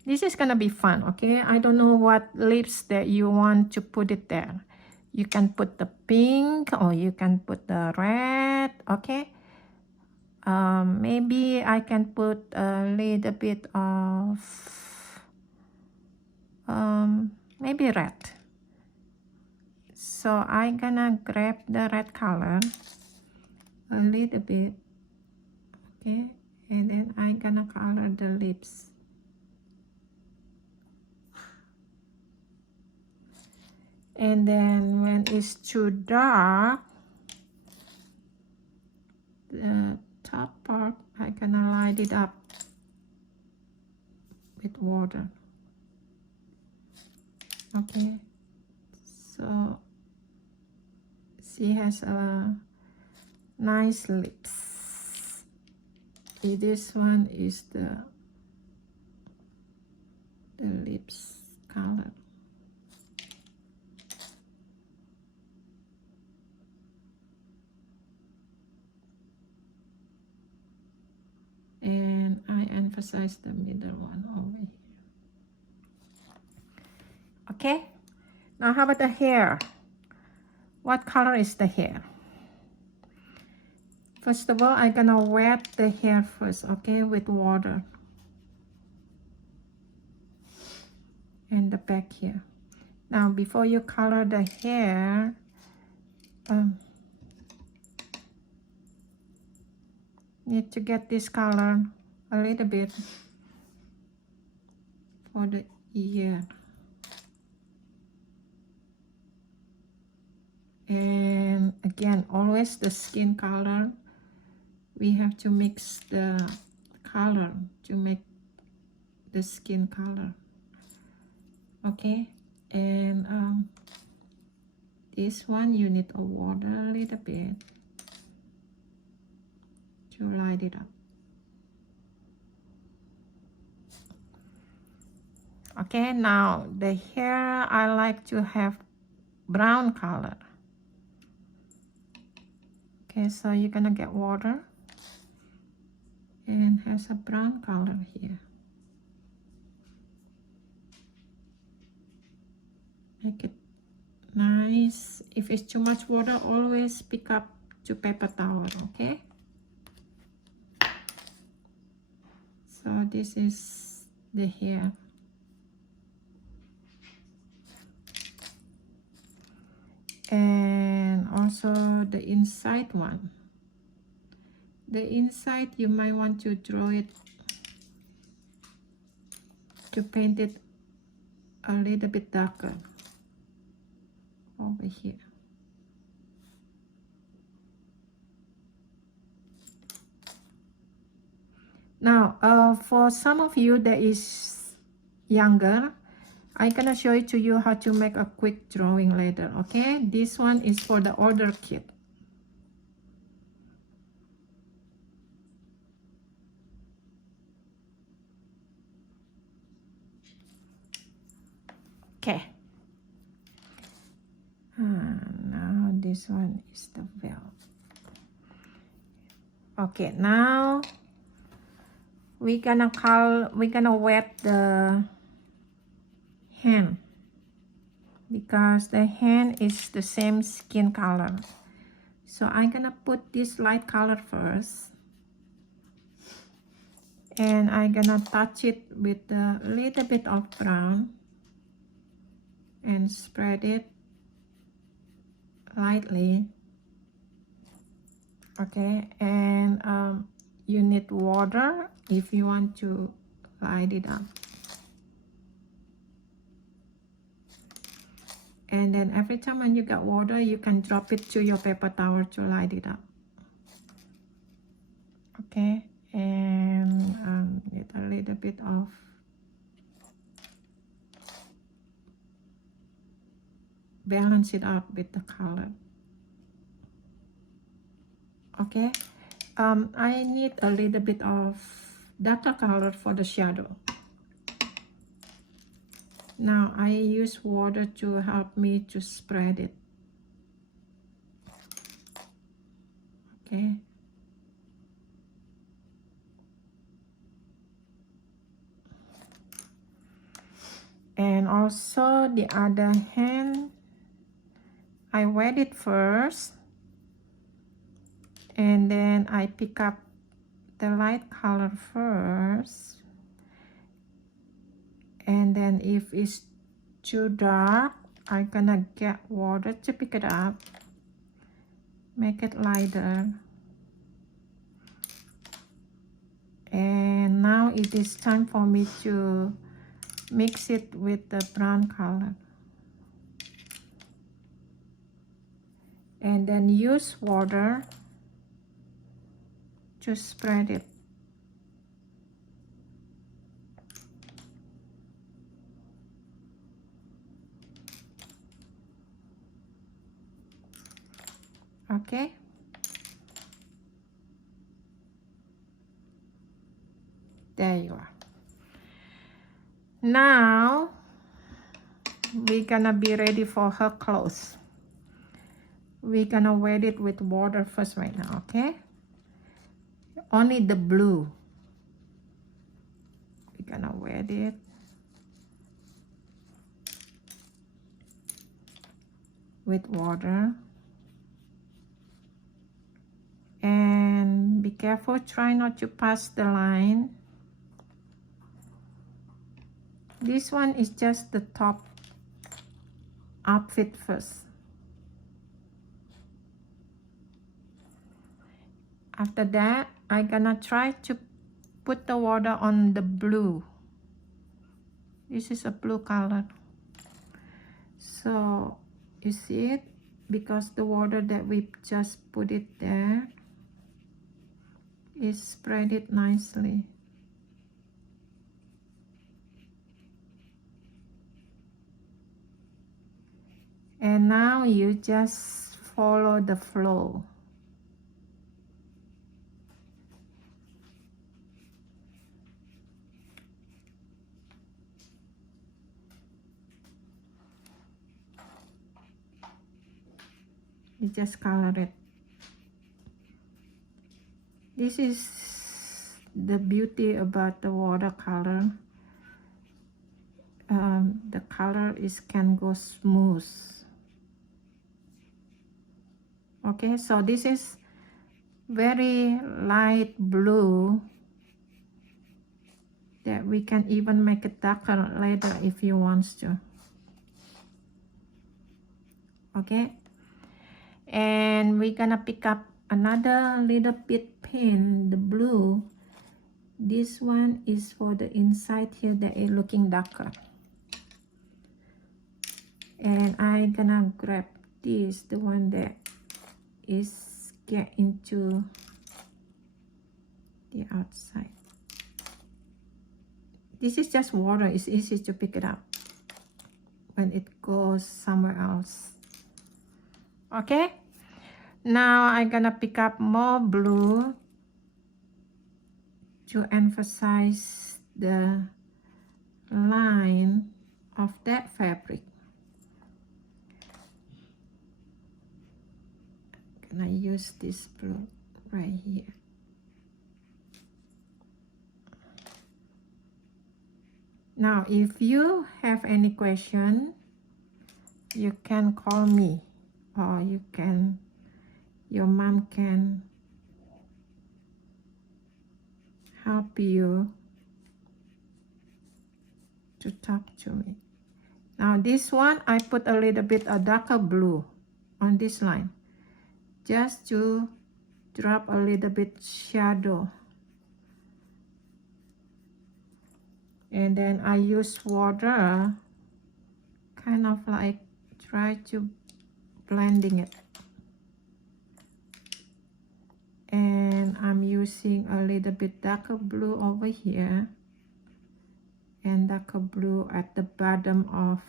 this is gonna be fun. Okay, I don't know what lips that you want to put it there. You can put the pink or you can put the red. Okay, maybe I can put a little bit of maybe red. So I'm gonna grab the red color a little bit, okay, and then I'm gonna color the lips. And then when it's too dark, the top part, I'm gonna light it up with water. Okay, so she has a nice lips. This one is the lips color. And I emphasize the middle one over here. Okay, now how about the hair? What color is the hair? First of all, I'm gonna wet the hair first, okay, with water. And the back here. Now, before you color the hair, need to get this color a little bit for the ear. And again, always the skin color. We have to mix the color to make the skin color. Okay, and this one you need a water a little bit to light it up. Okay, now the hair I like to have brown color. Okay, so you're gonna get water and has a brown color here. Make it nice. If it's too much water, always pick up to paper towel, okay? So this is the hair. And also the inside one. The inside you might want to draw it, to paint it a little bit darker over here. Now, for some of you that is younger, I'm gonna show it to you how to make a quick drawing later, okay? This one is for the older kid. Okay. Now this one is the veil. Okay, now we're gonna wet the hand, because the hand is the same skin color. So I'm gonna put this light color first, and I'm gonna touch it with a little bit of brown and spread it lightly. Okay, and you need water if you want to light it up. And then every time when you got water, you can drop it to your paper towel to light it up. Okay, and get a little bit of balance it out with the color. Okay, I need a little bit of darker color for the shadow. Now I use water to help me to spread it. Okay. And also the other hand, I wet it first. And then I pick up the light color first. And then if it's too dark, I'm gonna get water to pick it up. Make it lighter. And now it is time for me to mix it with the brown color. And then use water to spread it. Okay. There you are. Now we're gonna be ready for her clothes. We're gonna wet it with water first right now, okay? Only the blue. We're gonna wet it. With water. And be careful, try not to pass the line. This one is just the top outfit first. After that, I'm gonna try to put the water on the blue. This is a blue color. So you see it, because the water that we just put it there is spread it nicely. And now you just follow the flow. You just color it. This is the beauty about the watercolor. The color can go smooth. Okay, so this is very light blue that we can even make it darker later if you want to. Okay, and we're gonna pick up another little bit pen, the blue. This one is for the inside here that is looking darker. And I'm gonna grab this, the one that is get into the outside. This is just water, it's easy to pick it up when it goes somewhere else. Okay, now I'm gonna pick up more blue to emphasize the line of that fabric. And I use this blue right here. Now, if you have any question, you can call me, or your mom can help you to talk to me. Now, this one, I put a little bit of darker blue on this line, just to drop a little bit shadow. And then I use water, kind of like try to blending it. And I'm using a little bit darker blue over here and darker blue at the bottom of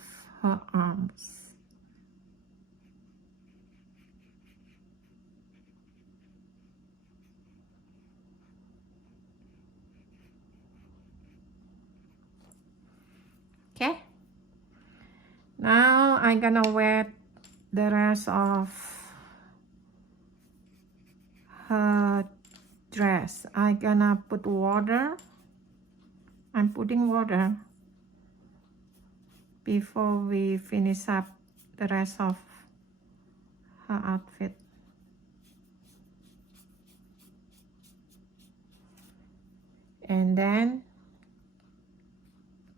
her arms. Okay, now I'm gonna wet the rest of her dress. I'm gonna put water. I'm putting water before we finish up the rest of her outfit. And then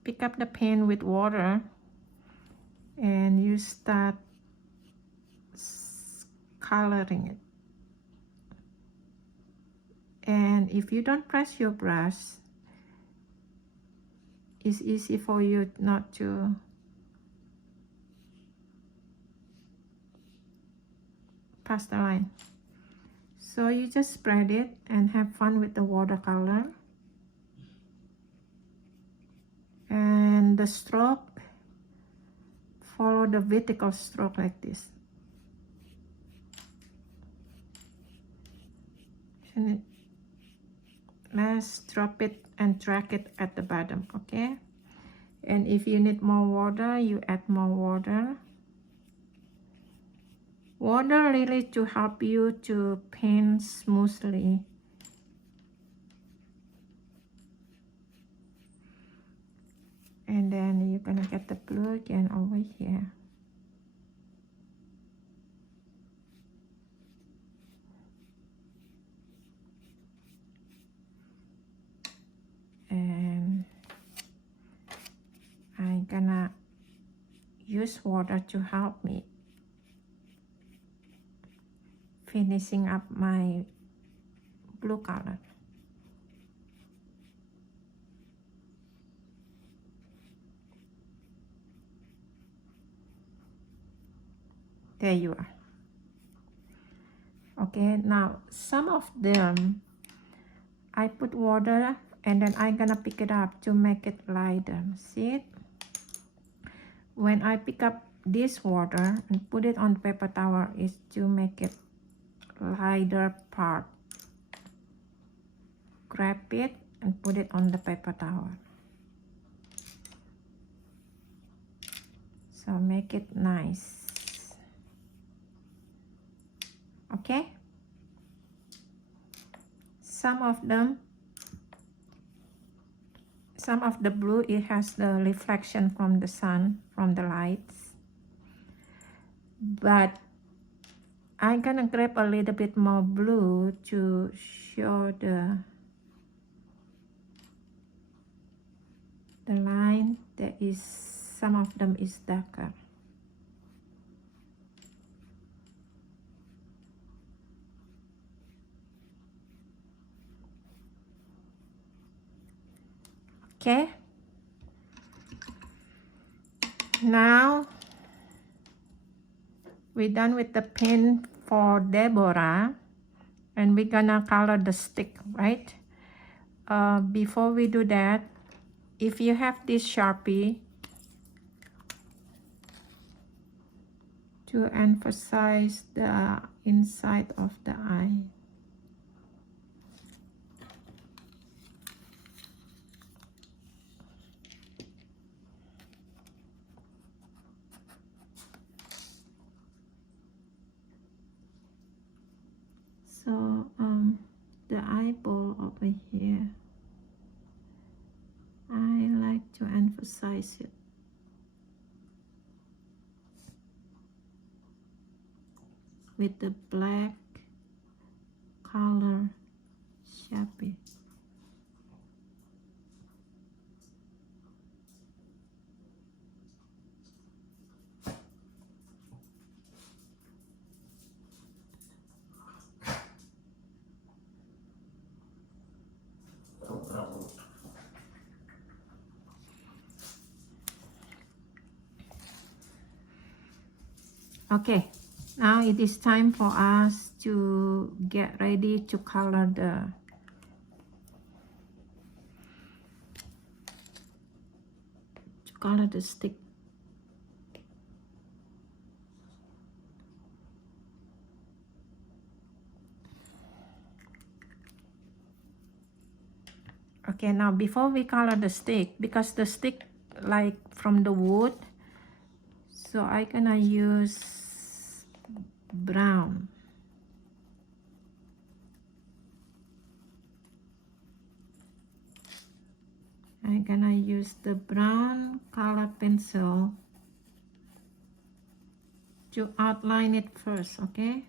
pick up the pen with water and you start coloring it. And if you don't press your brush, it's easy for you not to pass the line. So you just spread it and have fun with the watercolor. And the stroke, follow the vertical stroke like this. And let's drop it and drag it at the bottom, okay? And if you need more water, you add more water. Water really to help you to paint smoothly. And then you're gonna get the blue again over here. And I'm gonna use water to help me finishing up my blue color. There you are. Okay, now some of them I put water and then I'm gonna pick it up to make it lighter. See it? When I pick up this water and put it on paper towel is to make it lighter part. Grab it and put it on the paper towel. So make it nice. Okay, some of the blue, it has the reflection from the sun, from the lights, but I'm gonna grab a little bit more blue to show the line. There is some of them is darker. Okay, now we're done with the pen for Deborah and we're gonna color the stick, right? Before we do that, if you have this Sharpie, to emphasize the inside of the eye. So the eyeball over here, I like to emphasize it with the black color Sharpie. Okay, now it is time for us to get ready to color the stick. Okay, now before we color the stick, because the stick like from the wood, so I gonna use brown. I'm gonna use the brown color pencil to outline it first, okay?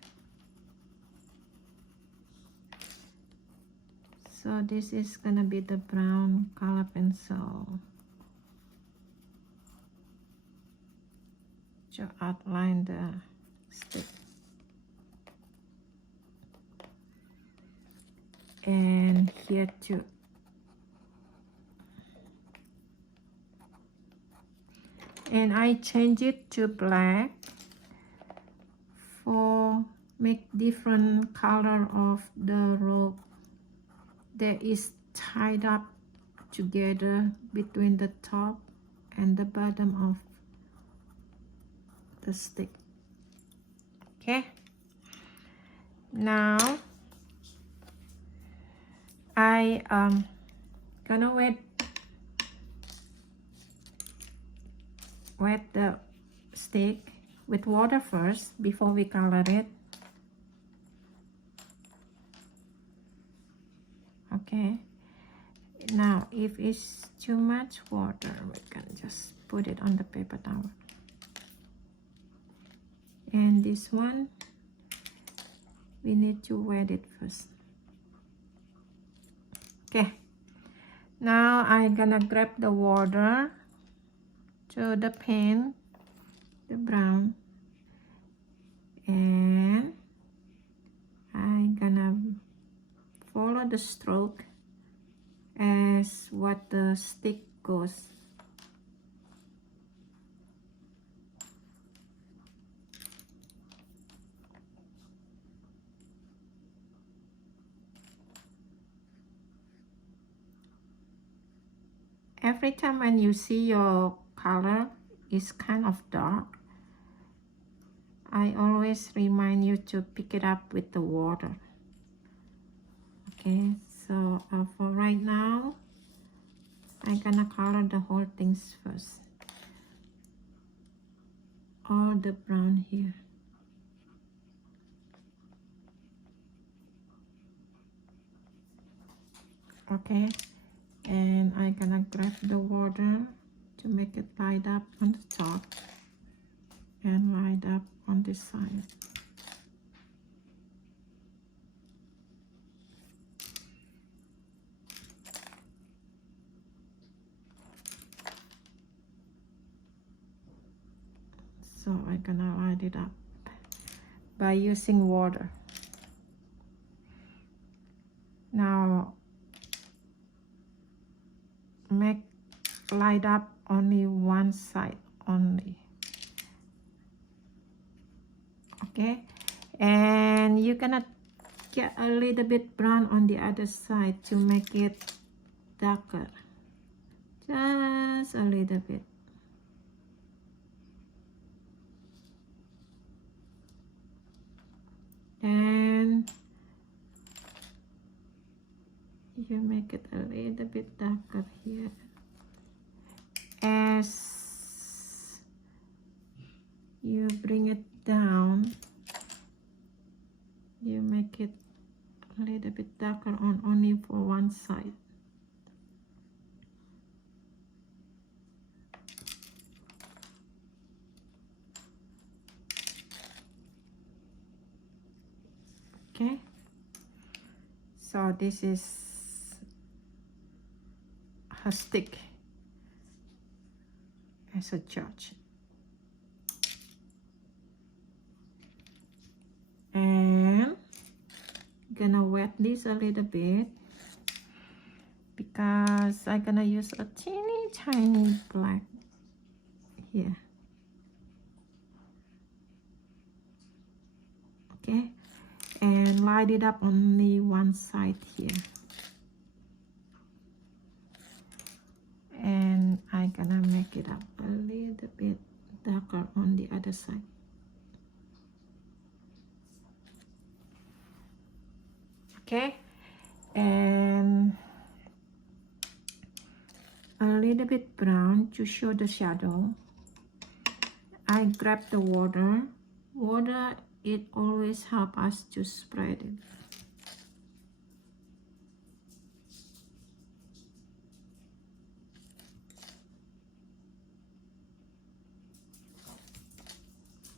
So this is gonna be the brown color pencil to outline the stick. And here too. And I change it to black for make different color of the rope that is tied up together between the top and the bottom of the stick. Okay, now I gonna wet the stick with water first before we color it. Okay, now if it's too much water, we can just put it on the paper towel. And this one, we need to wet it first. Okay, now I'm gonna grab the water to the pan, the brown, and I'm gonna follow the stroke as what the stick goes. Every time when you see your color is kind of dark, I always remind you to pick it up with the water. Okay, so for right now, I'm gonna color the whole things first. All the brown here. Okay, and I'm gonna grab the water to make it light up on the top and light up on this side. So I'm gonna light it up by using water. Now make light up only one side only. Okay, and you're gonna get a little bit brown on the other side to make it darker, just a little bit. And you make it a little bit darker here. As you bring it down, you make it a little bit darker on only for one side. Okay, so this is her stick as a judge. And gonna wet this a little bit because I'm gonna use a teeny tiny black here. okay, and light it up only one side here, and I'm gonna make it up a little bit darker on the other side. Okay, and a little bit brown to show the shadow. I grab the water. Water, it always helps us to spread it.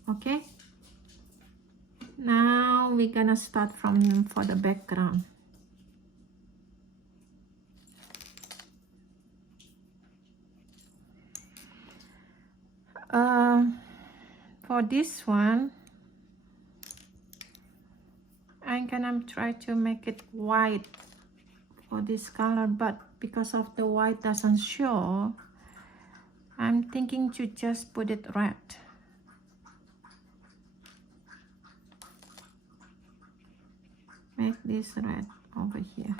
Okay, now we're gonna start from for the background. For this one, I'm gonna try to make it white for this color, but because of the white doesn't show, I'm thinking to just put it red. Make this red over here.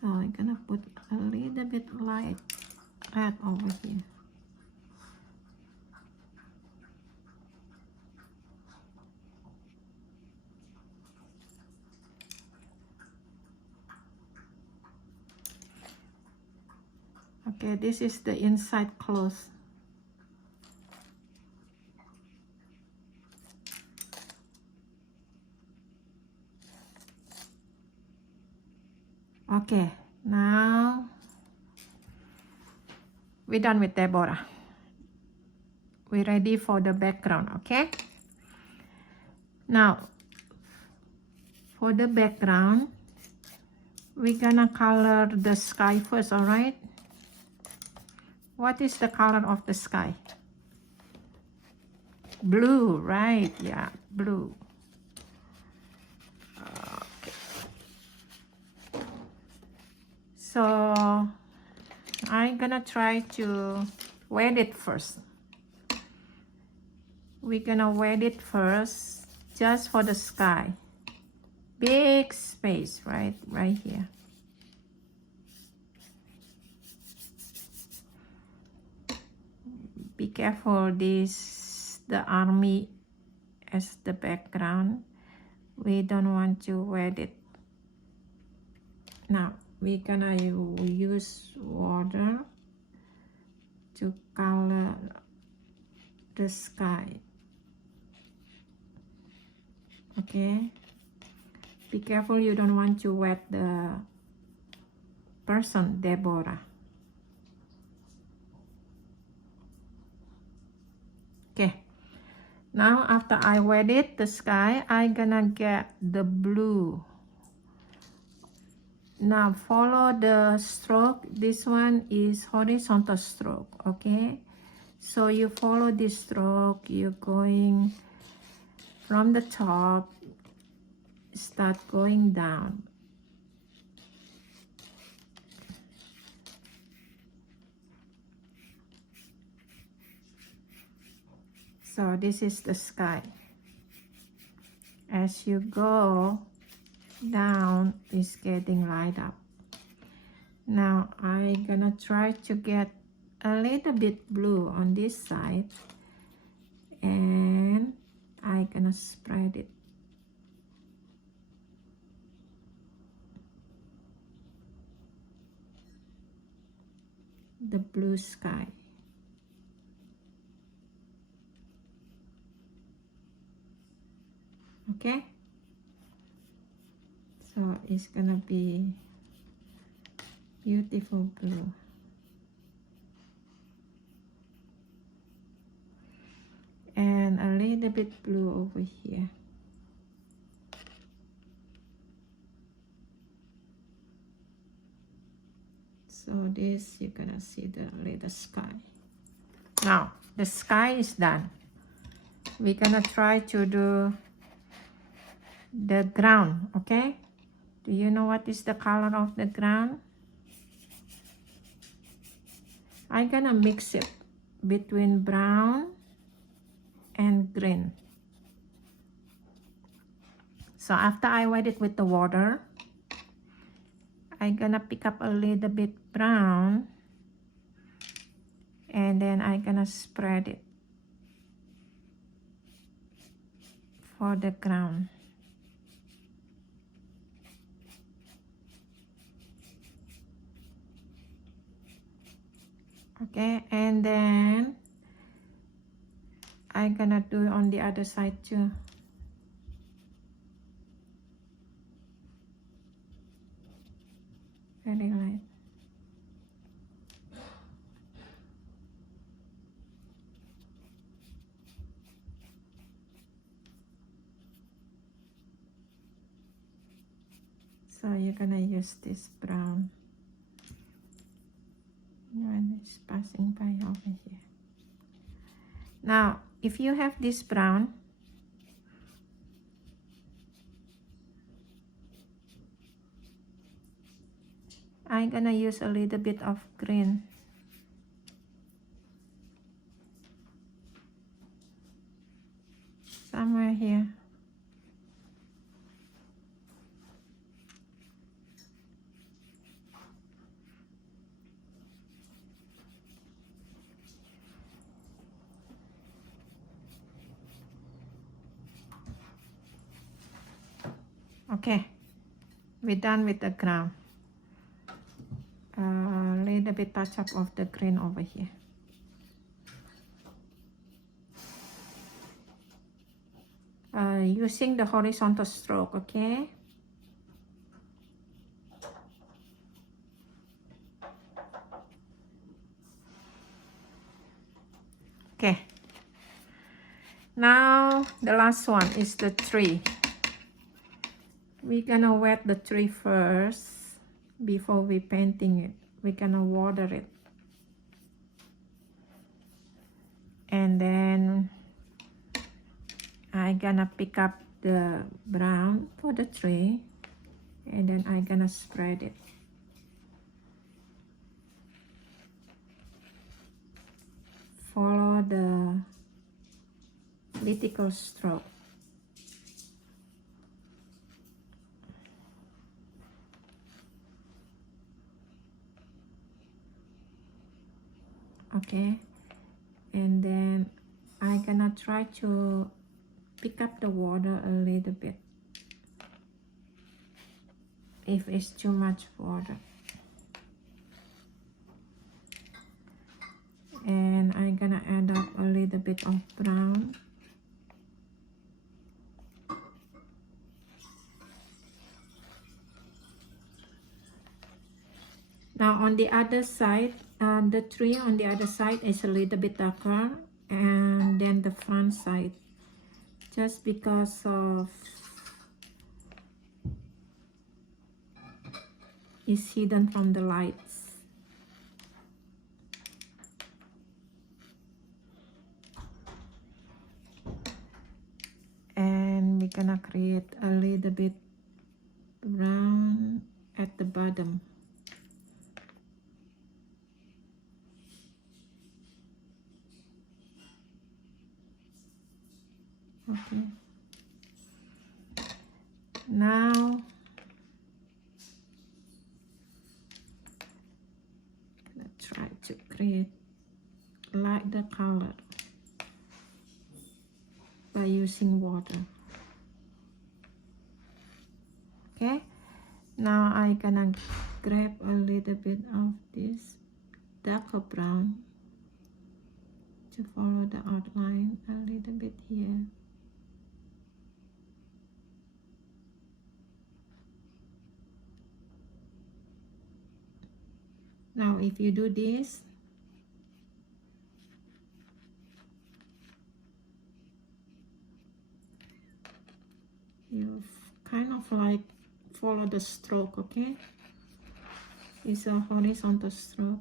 So I'm gonna put a little bit light red over here. Okay, this is the inside close. Okay, now we're done with Deborah. We're ready for the background, okay? Now, for the background, we're gonna color the sky first, all right? What is the color of the sky? Blue, right? Yeah, blue. Okay. So, I'm gonna try to wet it first. We're gonna wet it first just for the sky. Big space, right here. Be careful, the army as the background. We don't want to wet it. Now we're gonna use water to color the sky. Okay, be careful, you don't want to wet the person, Deborah. Okay, now after I wet it, the sky, I'm gonna get the blue. Now follow the stroke. This one is horizontal stroke, okay? So you follow this stroke, you're going from the top, start going down. So this is the sky. As you go down, it's getting light up. Now I'm gonna try to get a little bit blue on this side, and I'm gonna spread it. The blue sky. Okay, so it's gonna be beautiful blue. And a little bit blue over here. So this, you're gonna see the little sky. Now the sky is done. We're gonna try to do the ground, okay? Do you know what is the color of the ground? I'm gonna mix it between brown and green. So after I wet it with the water, I'm gonna pick up a little bit brown, and then I'm gonna spread it for the ground. Okay, and then I'm gonna do it on the other side too. Very light. So you're gonna use this brown when it's passing by over here. Now, if you have this brown, I'm gonna use a little bit of green. Somewhere here. Okay, we're done with the ground. A little bit touch up of the green over here. Using the horizontal stroke, okay? Okay. Now the last one is the tree. We're gonna wet the tree first before we painting it. We're gonna water it. And then I'm gonna pick up the brown for the tree, and then I'm gonna spread it. Follow the vertical stroke. Okay, and then I'm gonna try to pick up the water a little bit if it's too much water, and I'm gonna add up a little bit of brown. Now on the other side, the tree on the other side is a little bit darker, and then the front side, just because of it's hidden from the lights. And we're gonna create a little bit brown at the bottom. Okay. Now gonna try to create like the color by using water. Okay, now I'm gonna grab a little bit of this darker brown to follow the outline a little bit here. Now if you do this, you kind of like follow the stroke, okay? It's a horizontal stroke.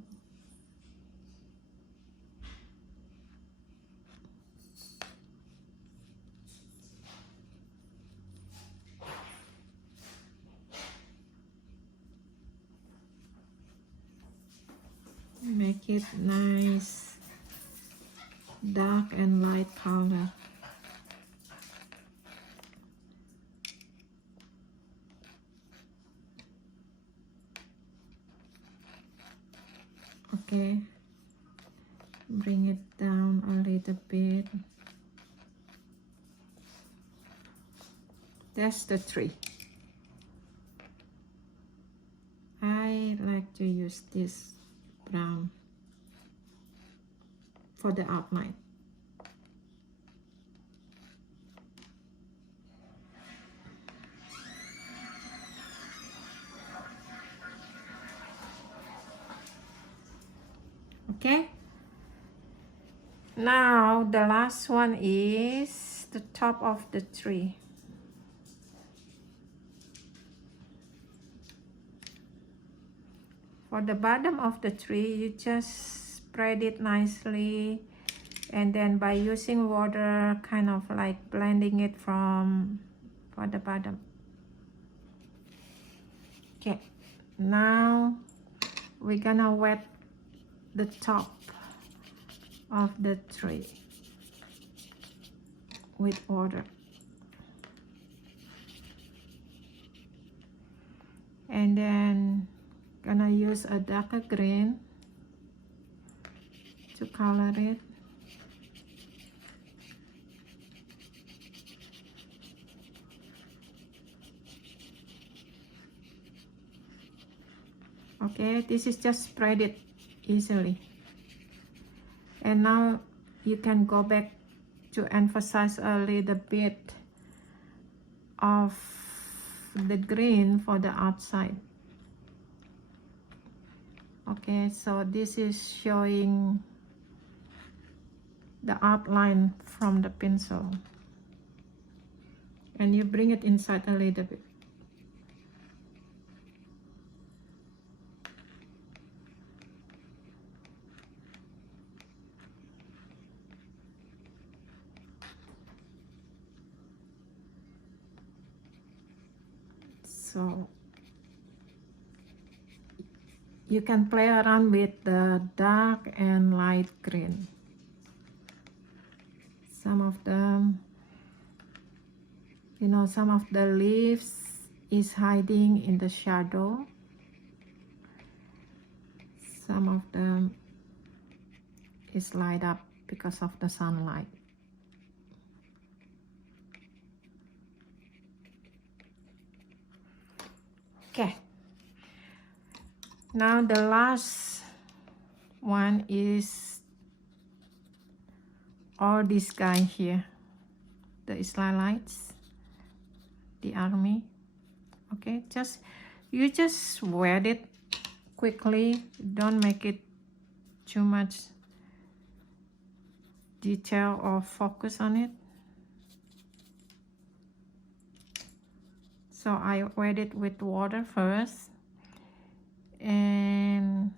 Make it nice, dark and light color. Okay, bring it down a little bit. That's the tree. I like to use this brown for the outline. Okay, now the last one is the top of the tree. For the bottom of the tree, you just spread it nicely, and then by using water, kind of like blending it from for the bottom. Okay, now we're gonna wet the top of the tree with water, and then gonna use a darker green to color it. Okay, this is just spread it easily, and now you can go back to emphasize a little bit of the green for the outside. Okay, so this is showing the outline from the pencil, and you bring it inside a little bit. So you can play around with the dark and light green. Some of them, you know, some of the leaves is hiding in the shadow. Some of them is light up because of the sunlight. Okay, now the last one is all this guy here, the Israelites, the army. Okay, you just wet it quickly, don't make it too much detail or focus on it. So I wet it with water first, and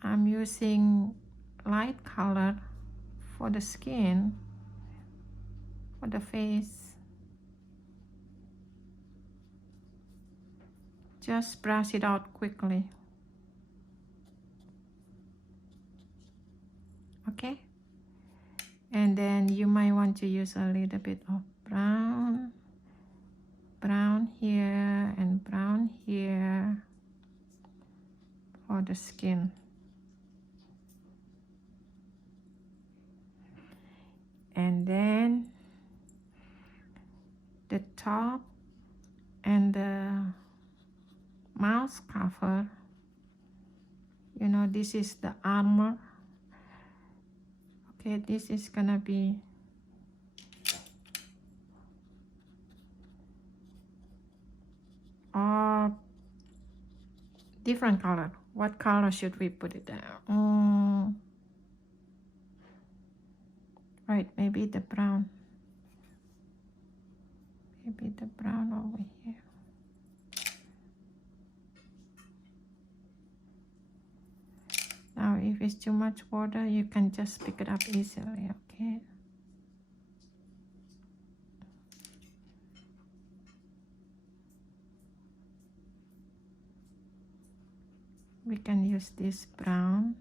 I'm using light color for the skin, for the face. Just brush it out quickly. Okay, and then you might want to use a little bit of brown here and brown here for the skin. And then the top and the mouth cover, you know, this is the armor. Okay, this is gonna be all different color. What color should we put it there? Right, maybe the brown. Maybe the brown over here. Now, if it's too much water, you can just pick it up easily, okay? we can use this brown.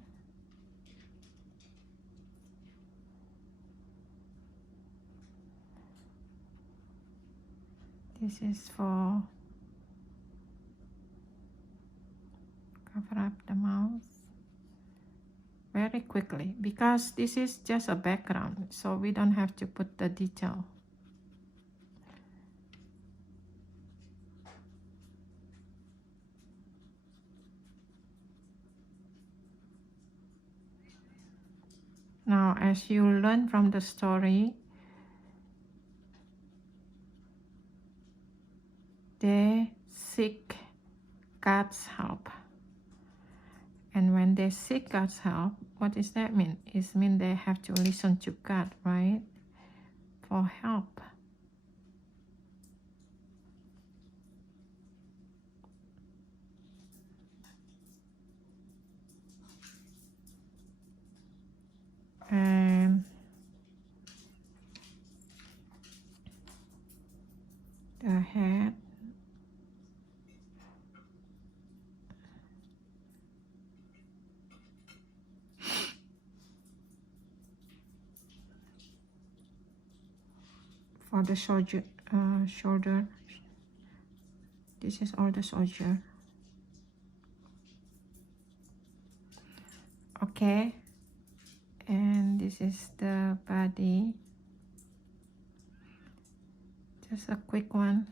This is for cover up the mouth very quickly, because this is just a background, so we don't have to put the detail. Now, as you learn from the story, they seek God's help. And when they seek God's help, what does that mean? It means they have to listen to God, right? For help. And the head. For the shoulder, this is all the shoulder. Okay, and this is the body. Just a quick one.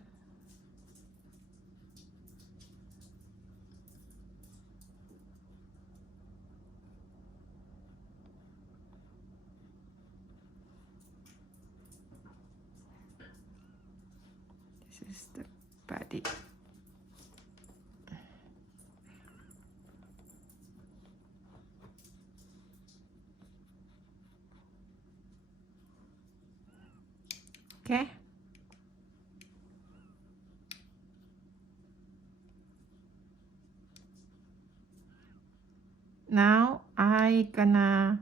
This is the body. Okay. Now I gonna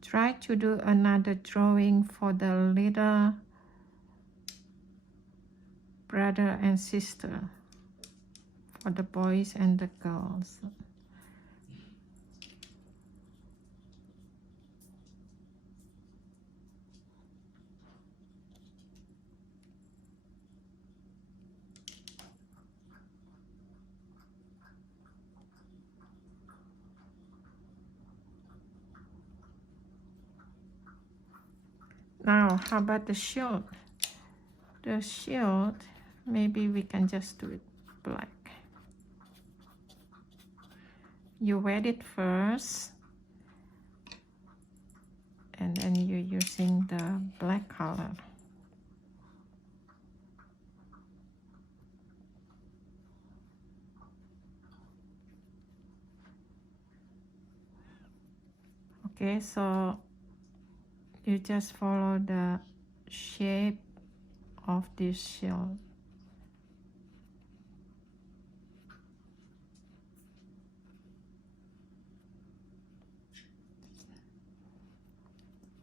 try to do another drawing for the little brother and sister, for the boys and the girls. Now, how about the shield? The shield, maybe we can just do it black. You wet it first, and then you're using the black color. Okay, so you just follow the shape of this shield.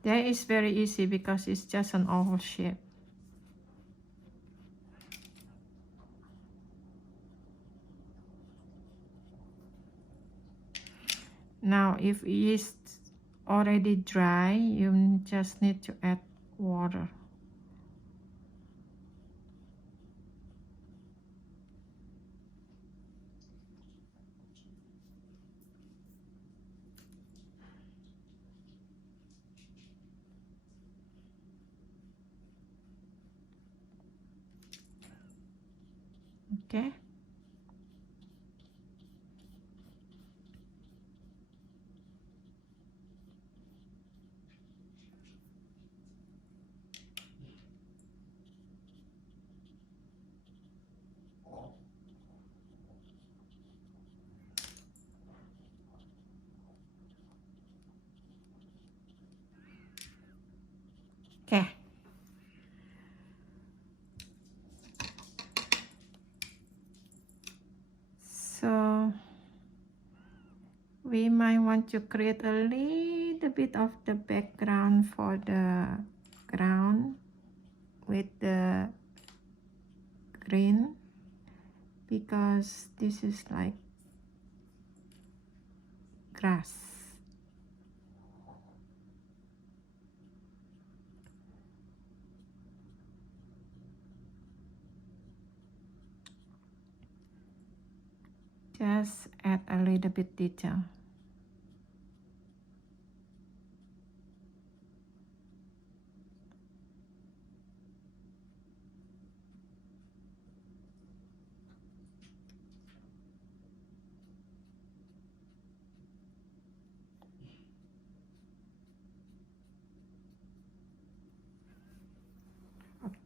That is very easy because it's just an oval shape. Now, if it's already dry, you just need to add water. Okay. Okay. So we might want to create a little bit of the background for the ground with the green, because this is like grass. Just add a little bit detail.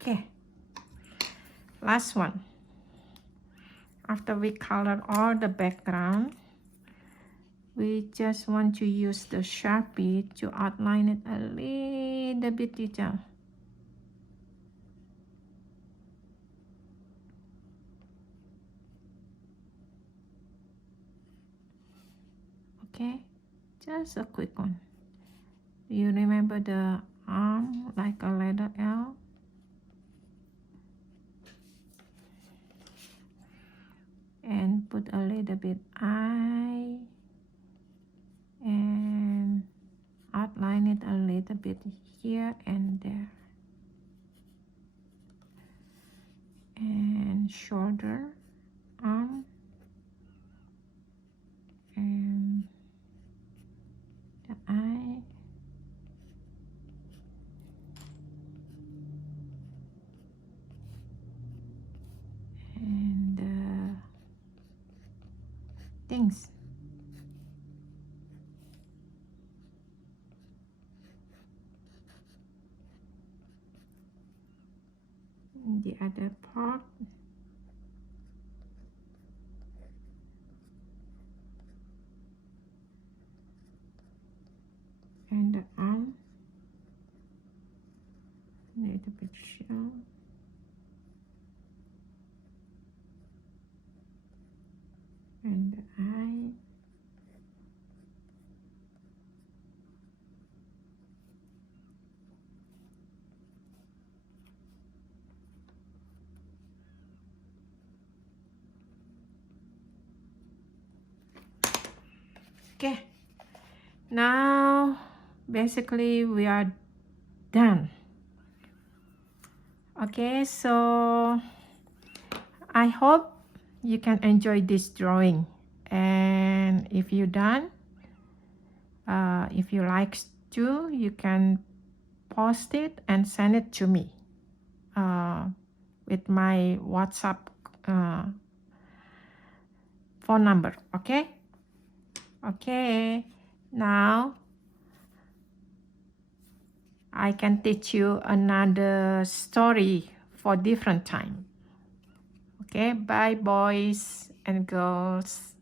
Okay, last one. After we color all the background, we just want to use the Sharpie to outline it a little bit detail. Okay, just a quick one. You remember the arm like a letter L? And put a little bit eye and outline it a little bit here and there. And shoulder, arm, and the eye. And things. The other part. And the arm. A little bit shell. And the eye. Okay, now basically we are done. Okay, so I hope you can enjoy this drawing, and if you're done, if you like to, you can post it and send it to me with my WhatsApp phone number. Okay, now I can teach you another story for different time. Okay, bye boys and girls.